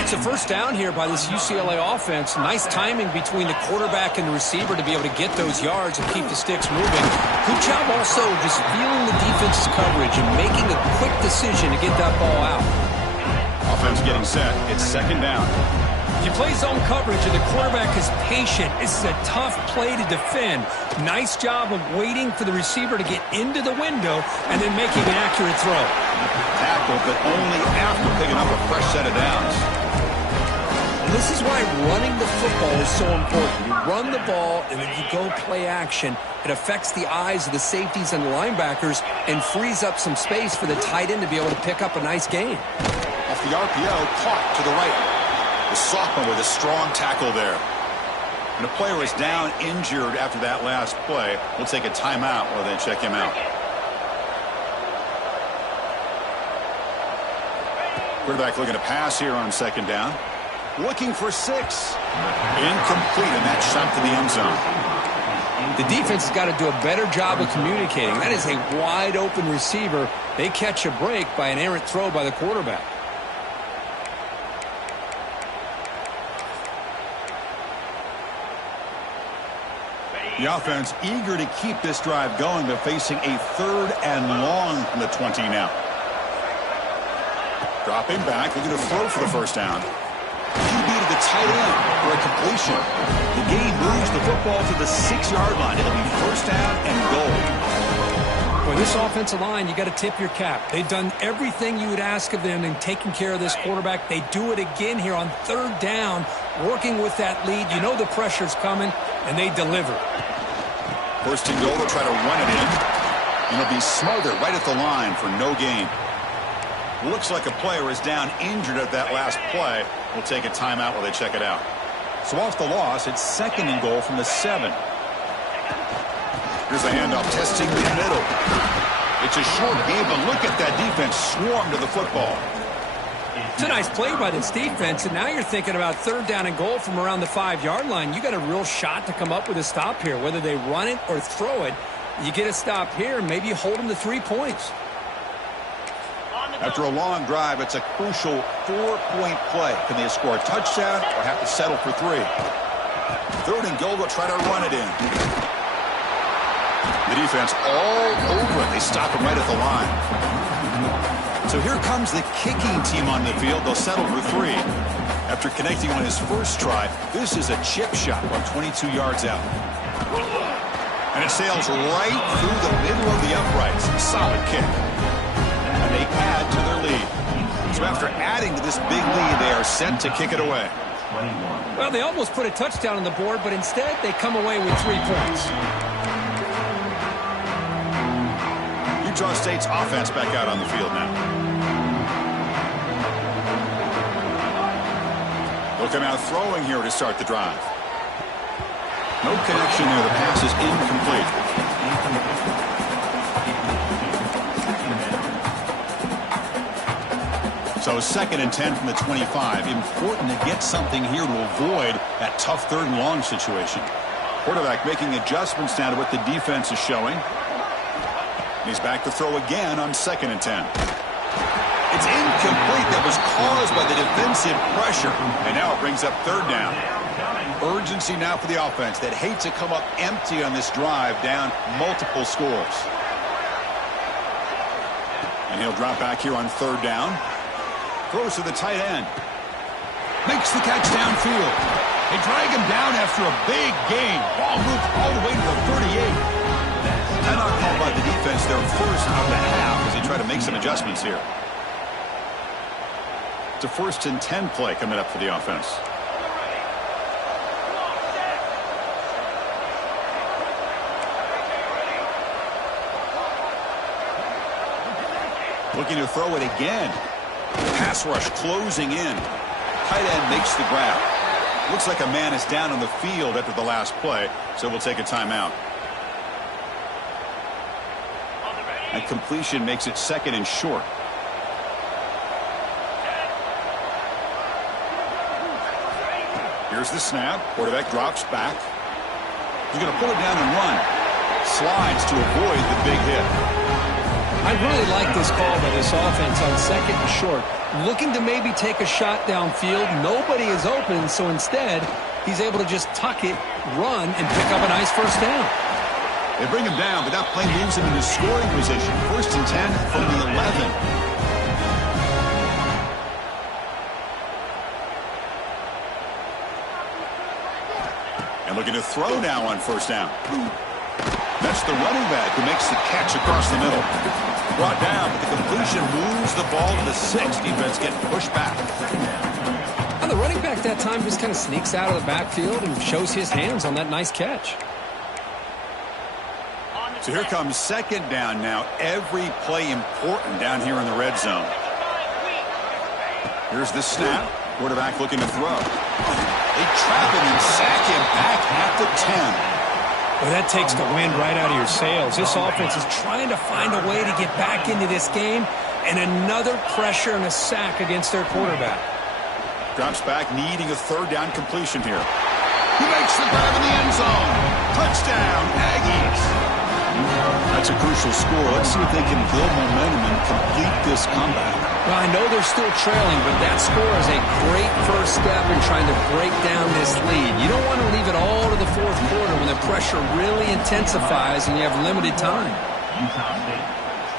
It's a 1st down here by this UCLA offense. Nice timing between the quarterback and the receiver to be able to get those yards and keep the sticks moving. Good job also just feeling the defense's coverage and making a quick decision to get that ball out. Offense getting set. It's 2nd down. If you play zone coverage and the quarterback is patient, this is a tough play to defend. Nice job of waiting for the receiver to get into the window and then making an accurate throw. Tackle, but only after picking up a fresh set of downs. And this is why running the football is so important. You run the ball and then you go play action. It affects the eyes of the safeties and the linebackers and frees up some space for the tight end to be able to pick up a nice gain. Off the RPO, caught to the right. The sophomore with a strong tackle there. And the player is down injured after that last play. We'll take a timeout while they check him out. Quarterback looking to pass here on 2nd down. Looking for 6. Incomplete, and that shot to the end zone. The defense has got to do a better job of communicating. That is a wide open receiver. They catch a break by an errant throw by the quarterback. The offense eager to keep this drive going, but facing a 3rd and long from the 20 now. Dropping back, looking to throw for the first down. QB to the tight end for a completion. The game moves the football to the 6-yard line. It'll be first down and goal. Boy, this offensive line, you got to tip your cap. They've done everything you would ask of them in taking care of this quarterback. They do it again here on 3rd down, working with that lead. You know the pressure's coming, and they deliver. First and goal, they'll try to run it in. And it'll be smothered right at the line for no gain. Looks like a player is down injured at that last play. We'll take a timeout while they check it out. So off the loss, it's 2nd and goal from the 7. Here's the handoff, testing the middle. It's a short game, but look at that defense swarm to the football. It's a nice play by this defense, and now you're thinking about 3rd down and goal from around the 5-yard line. You got a real shot to come up with a stop here. Whether they run it or throw it, you get a stop here, maybe you hold them to 3 points. After a long drive, it's a crucial 4-point play. Can they score a touchdown or have to settle for 3? 3rd and goal, they'll try to run it in. The defense all over it. They stop him right at the line. So here comes the kicking team on the field. They'll settle for 3. After connecting on his first try, this is a chip shot from 22 yards out. And it sails right through the middle of the uprights. Solid kick. And they add to their lead. So after adding to this big lead, they are set to kick it away. Well, they almost put a touchdown on the board, but instead they come away with 3 points. Utah State's offense back out on the field now. They'll come out throwing here to start the drive. No connection there. The pass is incomplete. So 2nd and 10 from the 25. Important to get something here to avoid that tough 3rd and long situation. Quarterback making adjustments now to what the defense is showing. He's back to throw again on 2nd and 10. It's incomplete. That was caused by the defensive pressure. And now it brings up 3rd down. Urgency now for the offense that hates to come up empty on this drive, down multiple scores. And he'll drop back here on 3rd down. Throws to the tight end. Makes the catch downfield. They drag him down after a big gain. Ball moved all the way to the 38. Timeout called by the defense, their first of the half, as they try to make some adjustments here. It's a 1st and 10 play coming up for the offense. Looking to throw it again. Pass rush closing in. Tight end makes the grab. Looks like a man is down on the field after the last play, so we'll take a timeout. And completion makes it 2nd and short. Here's the snap. Quarterback drops back. He's going to pull it down and run. Slides to avoid the big hit. I really like this call by this offense on 2nd and short. Looking to maybe take a shot downfield. Nobody is open, so instead, he's able to just tuck it, run, and pick up a nice first down. They bring him down, but that play moves him into scoring position. 1st and 10 from the 11. And looking to throw now on 1st down. That's the running back who makes the catch across the middle. Brought down, but the completion moves the ball to the 6. Defense getting pushed back. And the running back that time just kind of sneaks out of the backfield and shows his hands on that nice catch. So here comes 2nd down now. Every play important down here in the red zone. Here's the snap. Quarterback looking to throw. They trap him and sack him back at the 10. Well, that takes the wind right out of your sails. This offense is trying to find a way to get back into this game, and another pressure and a sack against their quarterback. Drops back, needing a 3rd down completion here. He makes the grab in the end zone. Touchdown, Aggies. That's a crucial score. Let's see if they can build momentum and complete this comeback. Well, I know they're still trailing, but that score is a great first step in trying to break down this lead. You don't want to leave it all to the fourth quarter when the pressure really intensifies and you have limited time. Utah State,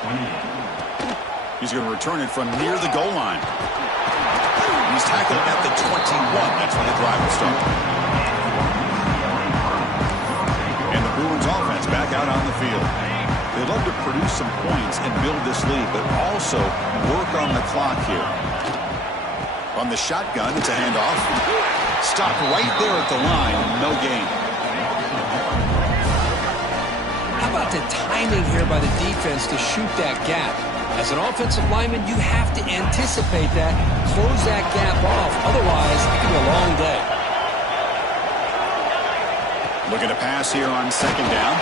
28. He's going to return it from near the goal line. He's tackled at the 21. That's when the drive will start. And the Bruins offense back out on the field. They'd love to produce some points and build this lead, but also work on the clock here. On the shotgun, it's a handoff. Stopped right there at the line. No gain. How about the timing here by the defense to shoot that gap? As an offensive lineman, you have to anticipate that, close that gap off. Otherwise, it could be a long day. Looking to pass here on second down.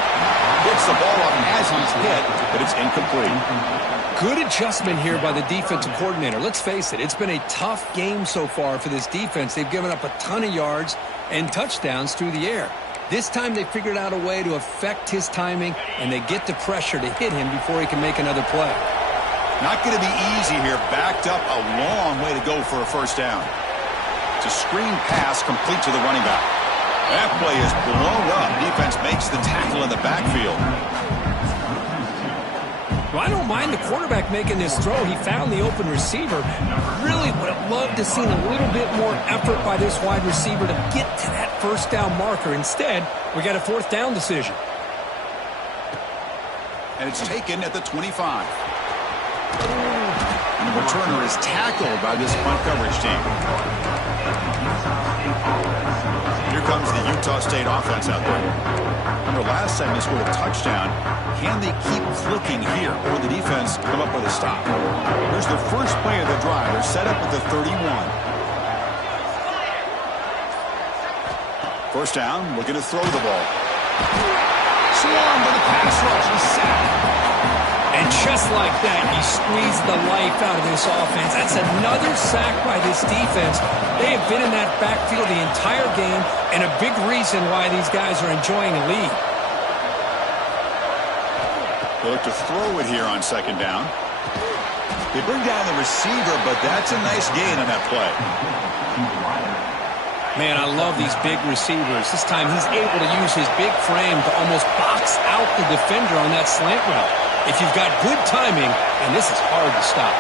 Gets the ball up as he's hit, but it's incomplete. Good adjustment here by the defensive coordinator. Let's face it, it's been a tough game so far for this defense. They've given up a ton of yards and touchdowns through the air. This time they figured out a way to affect his timing, and they get the pressure to hit him before he can make another play. Not going to be easy here. Backed up a long way to go for a first down. It's a screen pass complete to the running back. That play is blown up. Defense makes the tackle in the backfield. Well, I don't mind the quarterback making this throw. He found the open receiver. Really would have loved to see a little bit more effort by this wide receiver to get to that first down marker. Instead, we got a fourth down decision. And it's taken at the 25. And the returner is tackled by this punt coverage team. Here comes the Utah State offense out there. Remember, last time they scored a touchdown. Can they keep clicking here, or will the defense come up with a stop? Here's the first play of the drive. They're set up at the 31. First down, looking to throw the ball. Swarmed by the pass rush. He's sacked. And just like that, he squeezed the life out of this offense. That's another sack by this defense. They have been in that backfield the entire game, and a big reason why these guys are enjoying the lead. They look to throw it here on second down. They bring down the receiver, but that's a nice gain on that play. Man, I love these big receivers. This time he's able to use his big frame to almost box out the defender on that slant route. If you've got good timing, and this is hard to stop.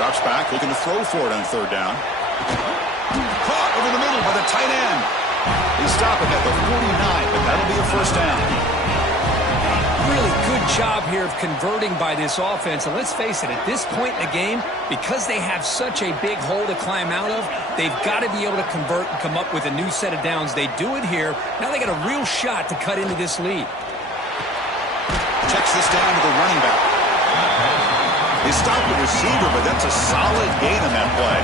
Drops back, looking to throw for it on third down. Caught over the middle by the tight end. They stop it at the 49, but that'll be a first down. Really good job here of converting by this offense. And let's face it, at this point in the game, because they have such a big hole to climb out of, they've got to be able to convert and come up with a new set of downs. They do it here. Now they got a real shot to cut into this lead. Checks this down to the running back. They stop the receiver, but that's a solid gain on that play.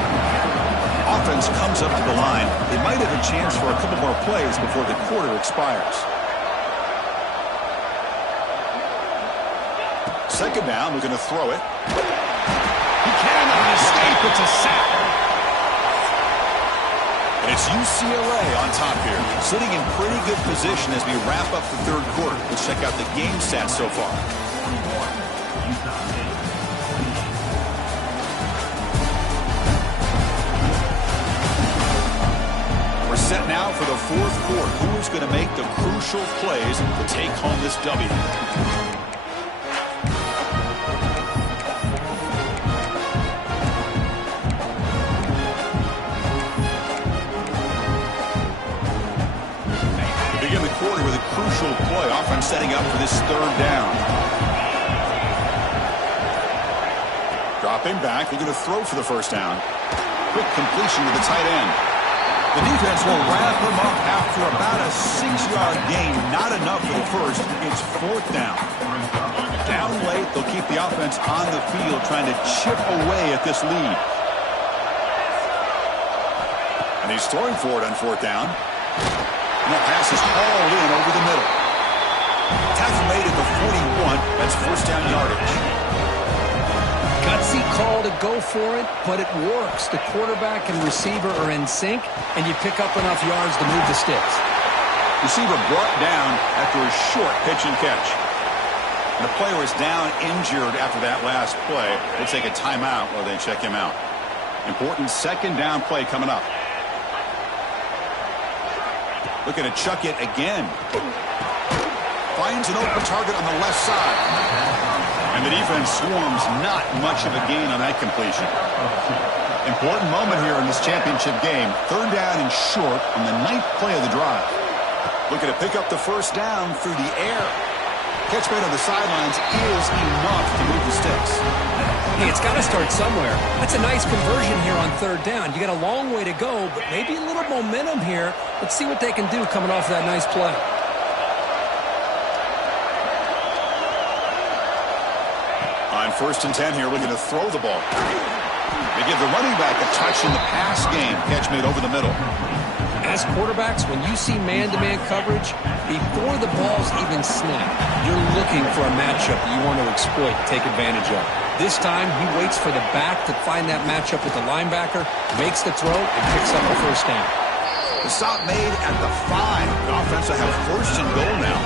Offense comes up to the line. They might have a chance for a couple more plays before the quarter expires. Second down, we're going to throw it. He cannot escape. It's a sack. And it's UCLA on top here, sitting in pretty good position as we wrap up the third quarter. Let's check out the game stats so far. We're set now for the fourth quarter. Who is going to make the crucial plays to take home this W? Quarter with a crucial play. Offense setting up for this third down. Dropping back. They're going to throw for the first down. Quick completion to the tight end. The defense will wrap him up after about a 6-yard gain. Not enough for the first. It's fourth down. Down late. They'll keep the offense on the field trying to chip away at this lead. And he's throwing for it on fourth down. And that pass is hauled in over the middle. Tackle made at the 41. That's first down yardage. Gutsy call to go for it, but it works. The quarterback and receiver are in sync, and you pick up enough yards to move the sticks. Receiver brought down after a short pitch and catch. And the player is down injured after that last play. We'll take a timeout while they check him out. Important second down play coming up. Looking to chuck it again. Finds an open target on the left side. And the defense swarms, not much of a gain on that completion. Important moment here in this championship game. Third down and short on the 9th play of the drive. Looking to pick up the first down through the air. Catch made on the sidelines is enough to move the sticks. Hey, it's got to start somewhere. That's a nice conversion here on third down. You got a long way to go, but maybe a little momentum here. Let's see what they can do coming off that nice play. On 1st and 10 here, looking to throw the ball. They give the running back a touch in the pass game. Catch made over the middle. As quarterbacks, when you see man-to-man coverage, before the ball's even snapped, you're looking for a matchup that you want to exploit, take advantage of. This time, he waits for the back to find that matchup with the linebacker, makes the throw, and picks up the first down. The stop made at the 5. The offense will have 1st and goal now.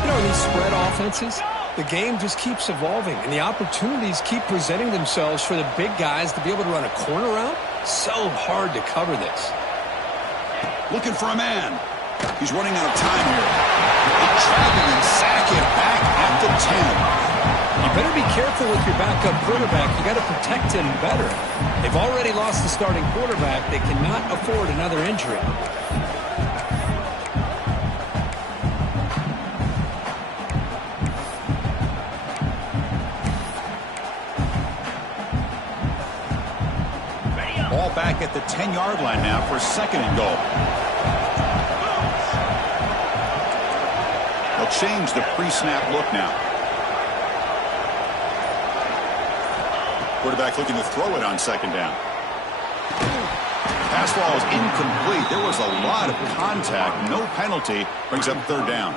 You know, in these spread offenses, the game just keeps evolving, and the opportunities keep presenting themselves for the big guys to be able to run a corner route. So hard to cover this. Looking for a man. He's running out of time here. They trap him and sack him back at the 10. You better be careful with your backup quarterback. You got to protect him better. They've already lost the starting quarterback. They cannot afford another injury. Ball back at the 10-yard line now for 2nd and goal. They'll change the pre-snap look now. Quarterback looking to throw it on 2nd down. Pass ball is incomplete. There was a lot of contact. No penalty. Brings up 3rd down.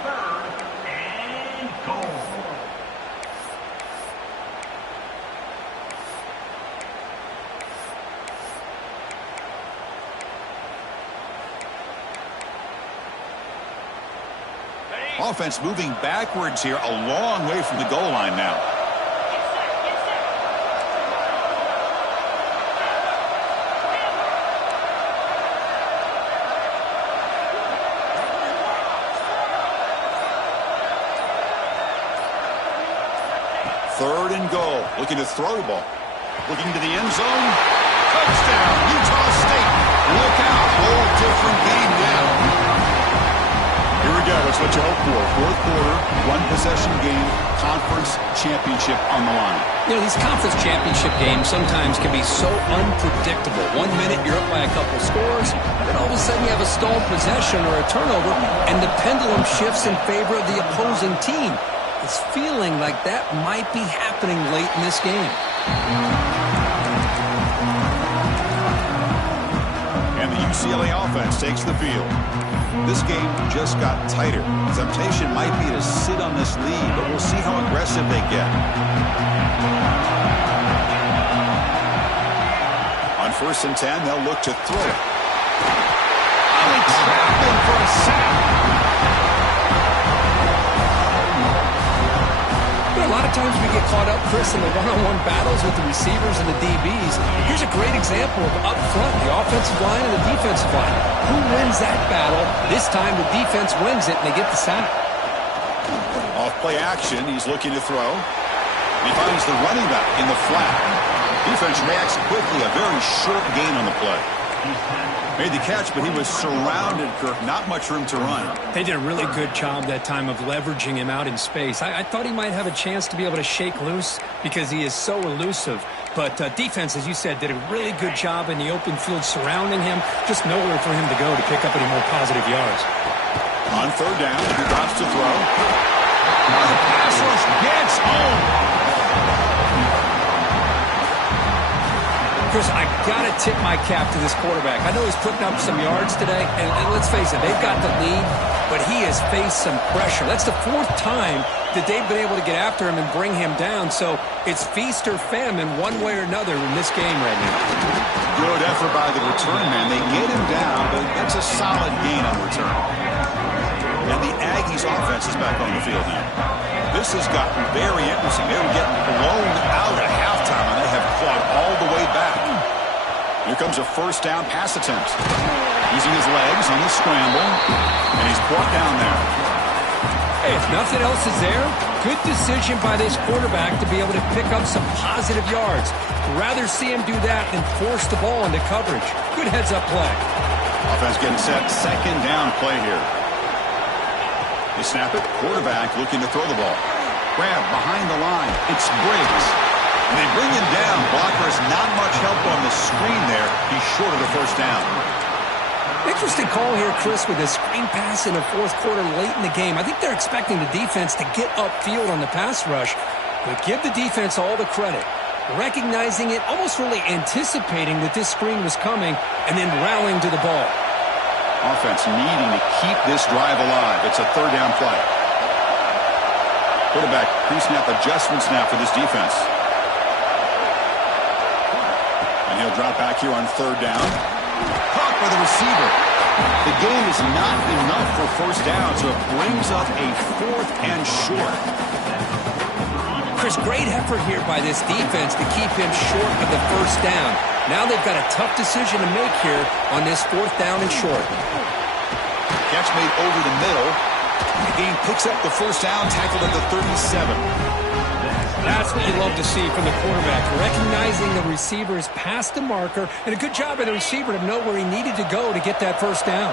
Offense moving backwards here, a long way from the goal line now. Third and goal. Looking to throw the ball. Looking to the end zone. Touchdown, Utah State. Look out. Whole different game now. Here we go. That's what you hope for. 4th quarter, 1-possession game, conference championship on the line. You know, these conference championship games sometimes can be so unpredictable. 1 minute you're up by a couple scores, then all of a sudden you have a stalled possession or a turnover, and the pendulum shifts in favor of the opposing team. It's feeling like that might be happening late in this game. And the UCLA offense takes the field. This game just got tighter. The temptation might be to sit on this lead, but we'll see how aggressive they get. On 1st and 10, they'll look to throw it. Oh, they trap him for a sack. A lot of times we get caught up, Chris, in the one-on-one battles with the receivers and the DBs. Here's a great example of up front, the offensive line and the defensive line. Who wins that battle? This time the defense wins it, and they get the sack. Off play action, he's looking to throw. He finds the running back in the flat. Defense reacts quickly, a very short gain on the play. Made the catch, but he was surrounded, Kirk. Not much room to run. They did a really good job that time of leveraging him out in space. I thought he might have a chance to be able to shake loose because he is so elusive. But defense, as you said, did a really good job in the open field surrounding him. Just nowhere for him to go to pick up any more positive yards. On 3rd down, he drops to throw. The pass rush gets home. Chris, I got to tip my cap to this quarterback. I know he's putting up some yards today, and let's face it, they've got the lead. but he has faced some pressure. That's the 4th time that they've been able to get after him and bring him down. So it's feast or famine one way or another in this game right now. Good effort by the return man. They get him down, but that's a solid gain on return. And the Aggies offense is back on the field now. This has gotten very interesting. They were getting blown out at halftime, and they have clawed all the way back. Here comes a first down pass attempt. Using his legs on the scramble, and he's brought down there. Hey, if nothing else is there, good decision by this quarterback to be able to pick up some positive yards. Rather see him do that than force the ball into coverage. Good heads-up play. Offense getting set. Second down play here. They snap it. Quarterback looking to throw the ball. Grab behind the line. It's Briggs. And they bring him down. Blocker has not much help on the screen there. He's short of the first down. Interesting call here, Chris, with a screen pass in the 4th quarter late in the game. I think they're expecting the defense to get upfield on the pass rush, but give the defense all the credit. Recognizing it, almost really anticipating that this screen was coming, and then rallying to the ball. Offense needing to keep this drive alive. It's a 3rd down play. Quarterback pre-snap adjustment snap for this defense. And he'll drop back here on 3rd down. Caught by the receiver. The game is not enough for first down, so it brings up a 4th and short. Chris, great effort here by this defense to keep him short of the first down. Now they've got a tough decision to make here on this 4th down and short. Catch made over the middle. The game picks up the first down, tackled at the 37. That's what you love to see from the quarterback, recognizing the receiver is past the marker, and a good job by the receiver to know where he needed to go to get that first down.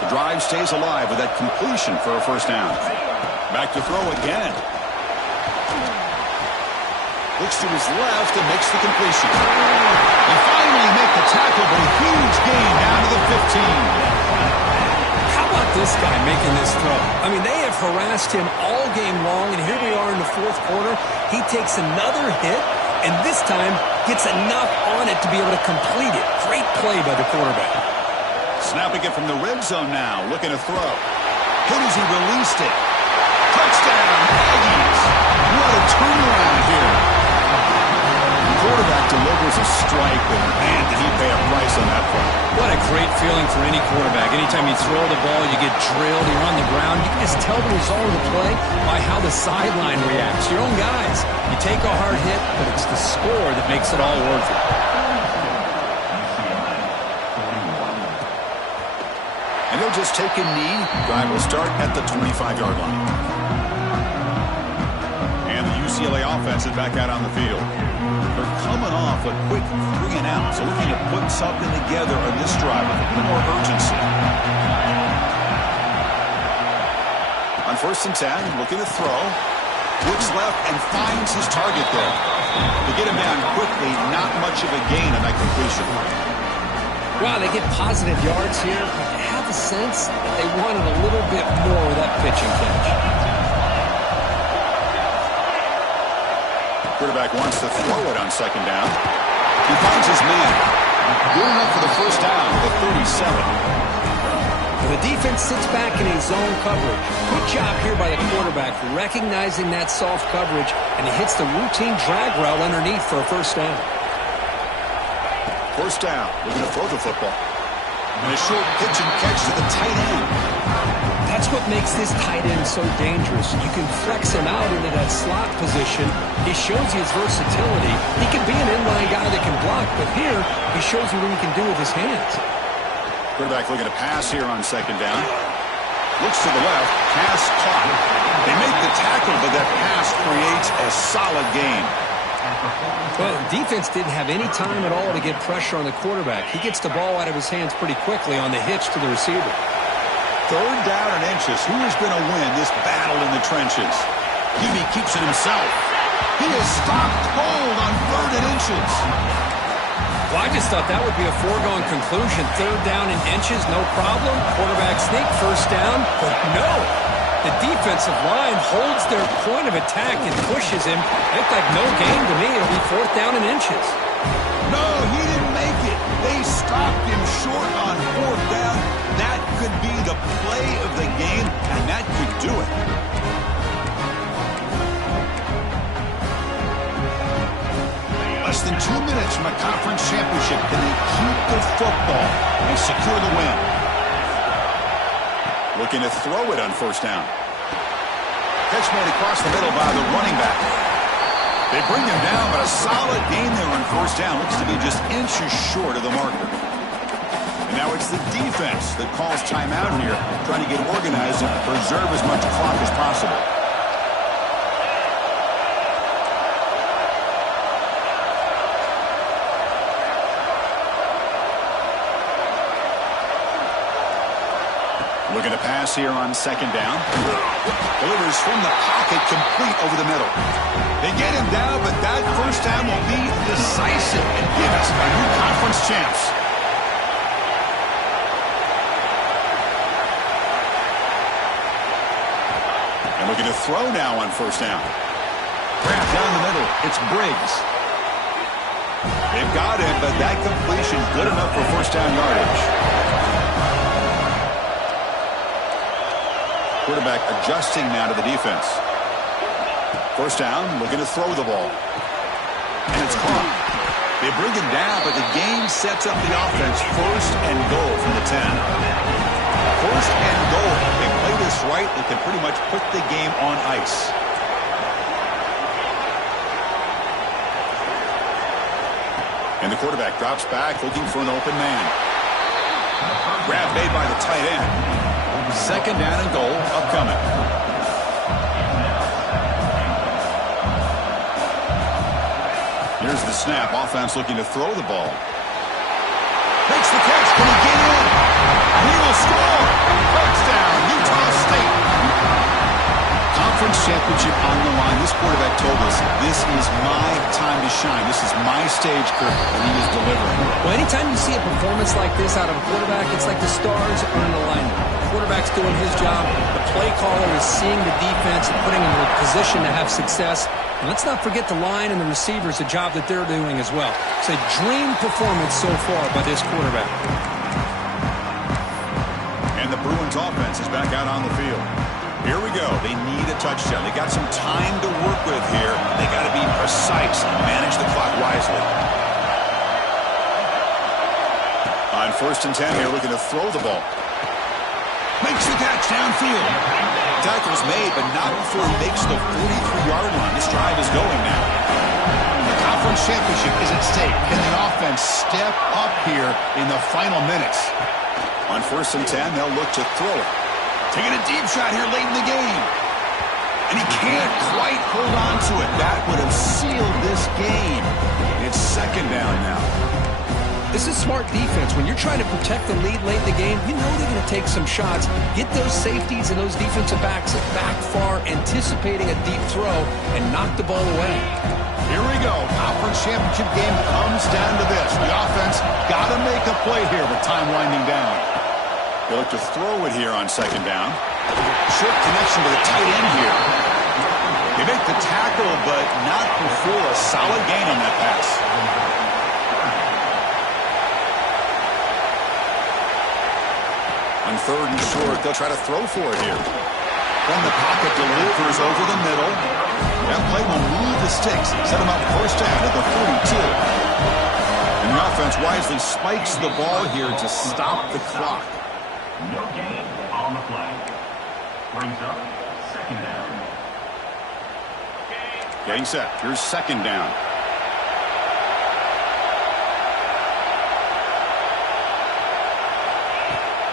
The drive stays alive with that completion for a first down. Back to throw again. Looks to his left and makes the completion. They finally make the tackle, but a huge gain down to the 15. How about this guy making this throw? I mean, they have harassed him all game long, and here we are in the 4th quarter. He takes another hit, and this time gets enough on it to be able to complete it. Great play by the quarterback. Snapping it from the red zone now, looking to throw. Hit as he released it. Touchdown, Aggies. What a turnaround here. The quarterback delivers a strike, but man, did he pay a price on that play. What a great feeling for any quarterback. Anytime you throw the ball, you get drilled, you're on the ground. You can just tell the result of the play by how the sideline reacts. Your own guys. You take a hard hit, but it's the score that makes it all worth it. And they'll just take a knee. Drive will start at the 25-yard line. And the UCLA offense is back out on the field. They're coming off a quick 3 and out, so looking to put something together on this drive with a little more urgency. On 1st and 10, looking to throw. Looks left and finds his target there. To get him down quickly, not much of a gain on that completion. Wow, they get positive yards here, but I have a sense that they wanted a little bit more of that pitch and catch. Quarterback wants to throw it on 2nd down. He finds his man. Good enough for the first down at the 37. The defense sits back in a zone coverage. Good job here by the quarterback, recognizing that soft coverage, and he hits the routine drag route underneath for a first down. First down. Looking to throw the football. And a short pitch and catch to the tight end. That's what makes this tight end so dangerous. You can flex him out into that slot position. He shows you his versatility. He can be an inline guy that can block, but here he shows you what he can do with his hands. Quarterback looking to pass here on 2nd down. Looks to the left. Pass caught. They make the tackle, but that pass creates a solid gain. Well, the defense didn't have any time at all to get pressure on the quarterback. He gets the ball out of his hands pretty quickly on the hitch to the receiver. 3rd down and inches. Who is going to win this battle in the trenches? Hebe keeps it himself. He is stopped cold on 3rd and inches. Well, I just thought that would be a foregone conclusion. 3rd down and inches, no problem. Quarterback sneak, first down. But no, the defensive line holds their point of attack and pushes him. It looked like no gain to me. It'll be 4th down and inches. No, he didn't make it. They stopped him short on 4th down. That could be the play of the game, and that could do it. Less than 2 minutes from a conference championship. Can they keep the football and secure the win? Looking to throw it on first down. Catch made across the middle by the running back. They bring him down, but a solid gain there on first down. Looks to be just inches short of the marker. And now it's the defense that calls timeout here, trying to get organized and preserve as much clock as possible. Looking to pass here on second down. Delivers from the pocket, complete over the middle. They get him down, but that first down will be decisive and give us a new conference champs. And looking to throw now on first down. Grab down the middle. It's Briggs. They've got him, but that completion good enough for first down yardage. Quarterback adjusting now to the defense. First down, looking to throw the ball. And it's caught. They bring him down, but the game sets up the offense. First and goal from the 10. First and goal. If they play this right, they can pretty much put the game on ice. And the quarterback drops back, looking for an open man. Grab made by the tight end. Second down and goal, upcoming. Here's the snap. Offense looking to throw the ball. Makes the catch. Can he get in? And he will score. Touchdown, Utah State. Conference championship on the line. This quarterback told us, this is my time to shine. This is my stage, Kirk, and he is delivering. Well, anytime you see a performance like this out of a quarterback, it's like the stars are in alignment. Quarterback's doing his job. The play caller is seeing the defense and putting him in a position to have success. And let's not forget the line and the receivers, the job that they're doing as well. It's a dream performance so far by this quarterback. And the Bruins offense is back out on the field. Here we go. They need a touchdown. They got some time to work with here. They got to be precise and manage the clock wisely. On first and 10 here, looking to throw the ball. Makes the catch downfield. Tackle's made, but not before he makes the 43-yard line. This drive is going now. The conference championship is at stake. Can the offense step up here in the final minutes? On first and 10, they'll look to throw it. Taking a deep shot here late in the game. And he can't quite hold on to it. That would have sealed this game. It's second down now. This is smart defense. When you're trying to protect the lead late in the game, you know they're going to take some shots, get those safeties and those defensive backs back far, anticipating a deep throw, and knock the ball away. Here we go. Conference championship game comes down to this. The offense got to make a play here with time winding down. They look to throw it here on second down. Short connection to the tight end here. They make the tackle, but not before a solid gain on that pass. On third and short, they'll try to throw for it here. Then the pocket delivers over the middle. That play will move the sticks, set them up first down at the 42. And the offense wisely spikes the ball here to stop the clock. No gain on the play. Brings up second down. Getting set. Here's second down.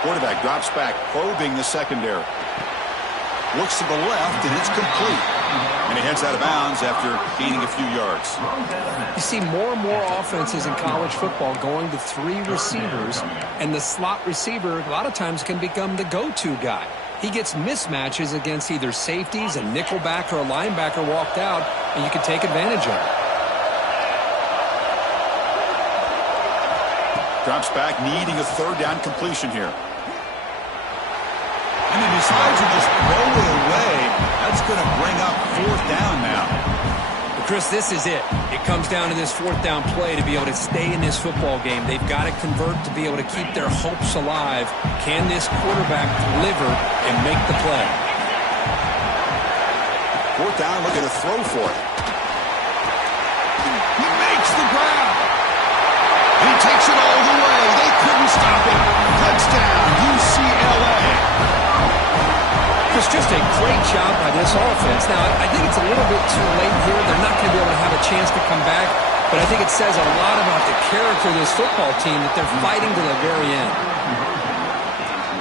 Quarterback drops back, probing the secondary. Looks to the left, and it's complete. And he heads out of bounds after gaining a few yards. You see more and more offenses in college football going to three receivers, and the slot receiver a lot of times can become the go-to guy. He gets mismatches against either safeties, a nickelback, or a linebacker walked out, and you can take advantage of it. Drops back, needing a third down completion here. And he decides to just throw it away. That's going to bring up fourth down now. The Chris, this is it. It comes down to this fourth down play to be able to stay in this football game. They've got to convert to be able to keep their hopes alive. Can this quarterback deliver and make the play? Fourth down, looking to throw for it. He makes the grab. He takes it all the way. They couldn't stop it. Touchdown, UCLA. It's just a great job by this offense. Now, I think it's a little bit too late here. They're not going to be able to have a chance to come back, but I think it says a lot about the character of this football team that they're fighting to the very end.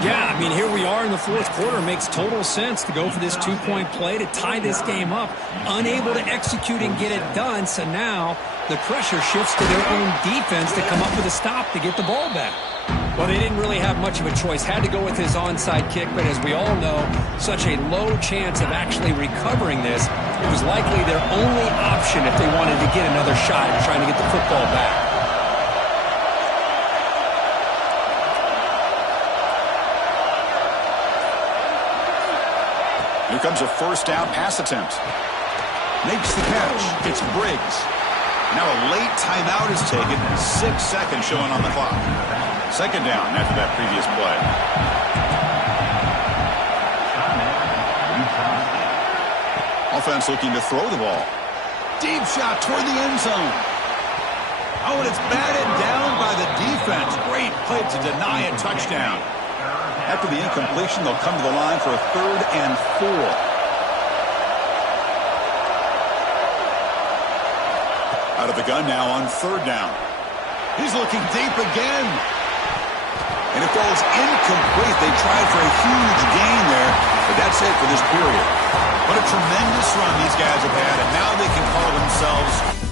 Yeah, I mean, here we are in the fourth quarter. It makes total sense to go for this two-point play to tie this game up. Unable to execute and get it done, so now the pressure shifts to their own defense to come up with a stop to get the ball back. Well, they didn't really have much of a choice. Had to go with his onside kick, but as we all know, such a low chance of actually recovering this. It was likely their only option if they wanted to get another shot at trying to get the football back. Here comes a first down pass attempt. Makes the catch. It's Briggs. Now a late timeout is taken. 6 seconds showing on the clock. Second down after that previous play. Offense looking to throw the ball. Deep shot toward the end zone. Oh, and it's batted down by the defense. Great play to deny a touchdown. After the incompletion, they'll come to the line for a 3rd and 4. Out of the gun now on 3rd down. He's looking deep again. And it falls incomplete. They tried for a huge gain there, but that's it for this period. What a tremendous run these guys have had, and now they can call themselves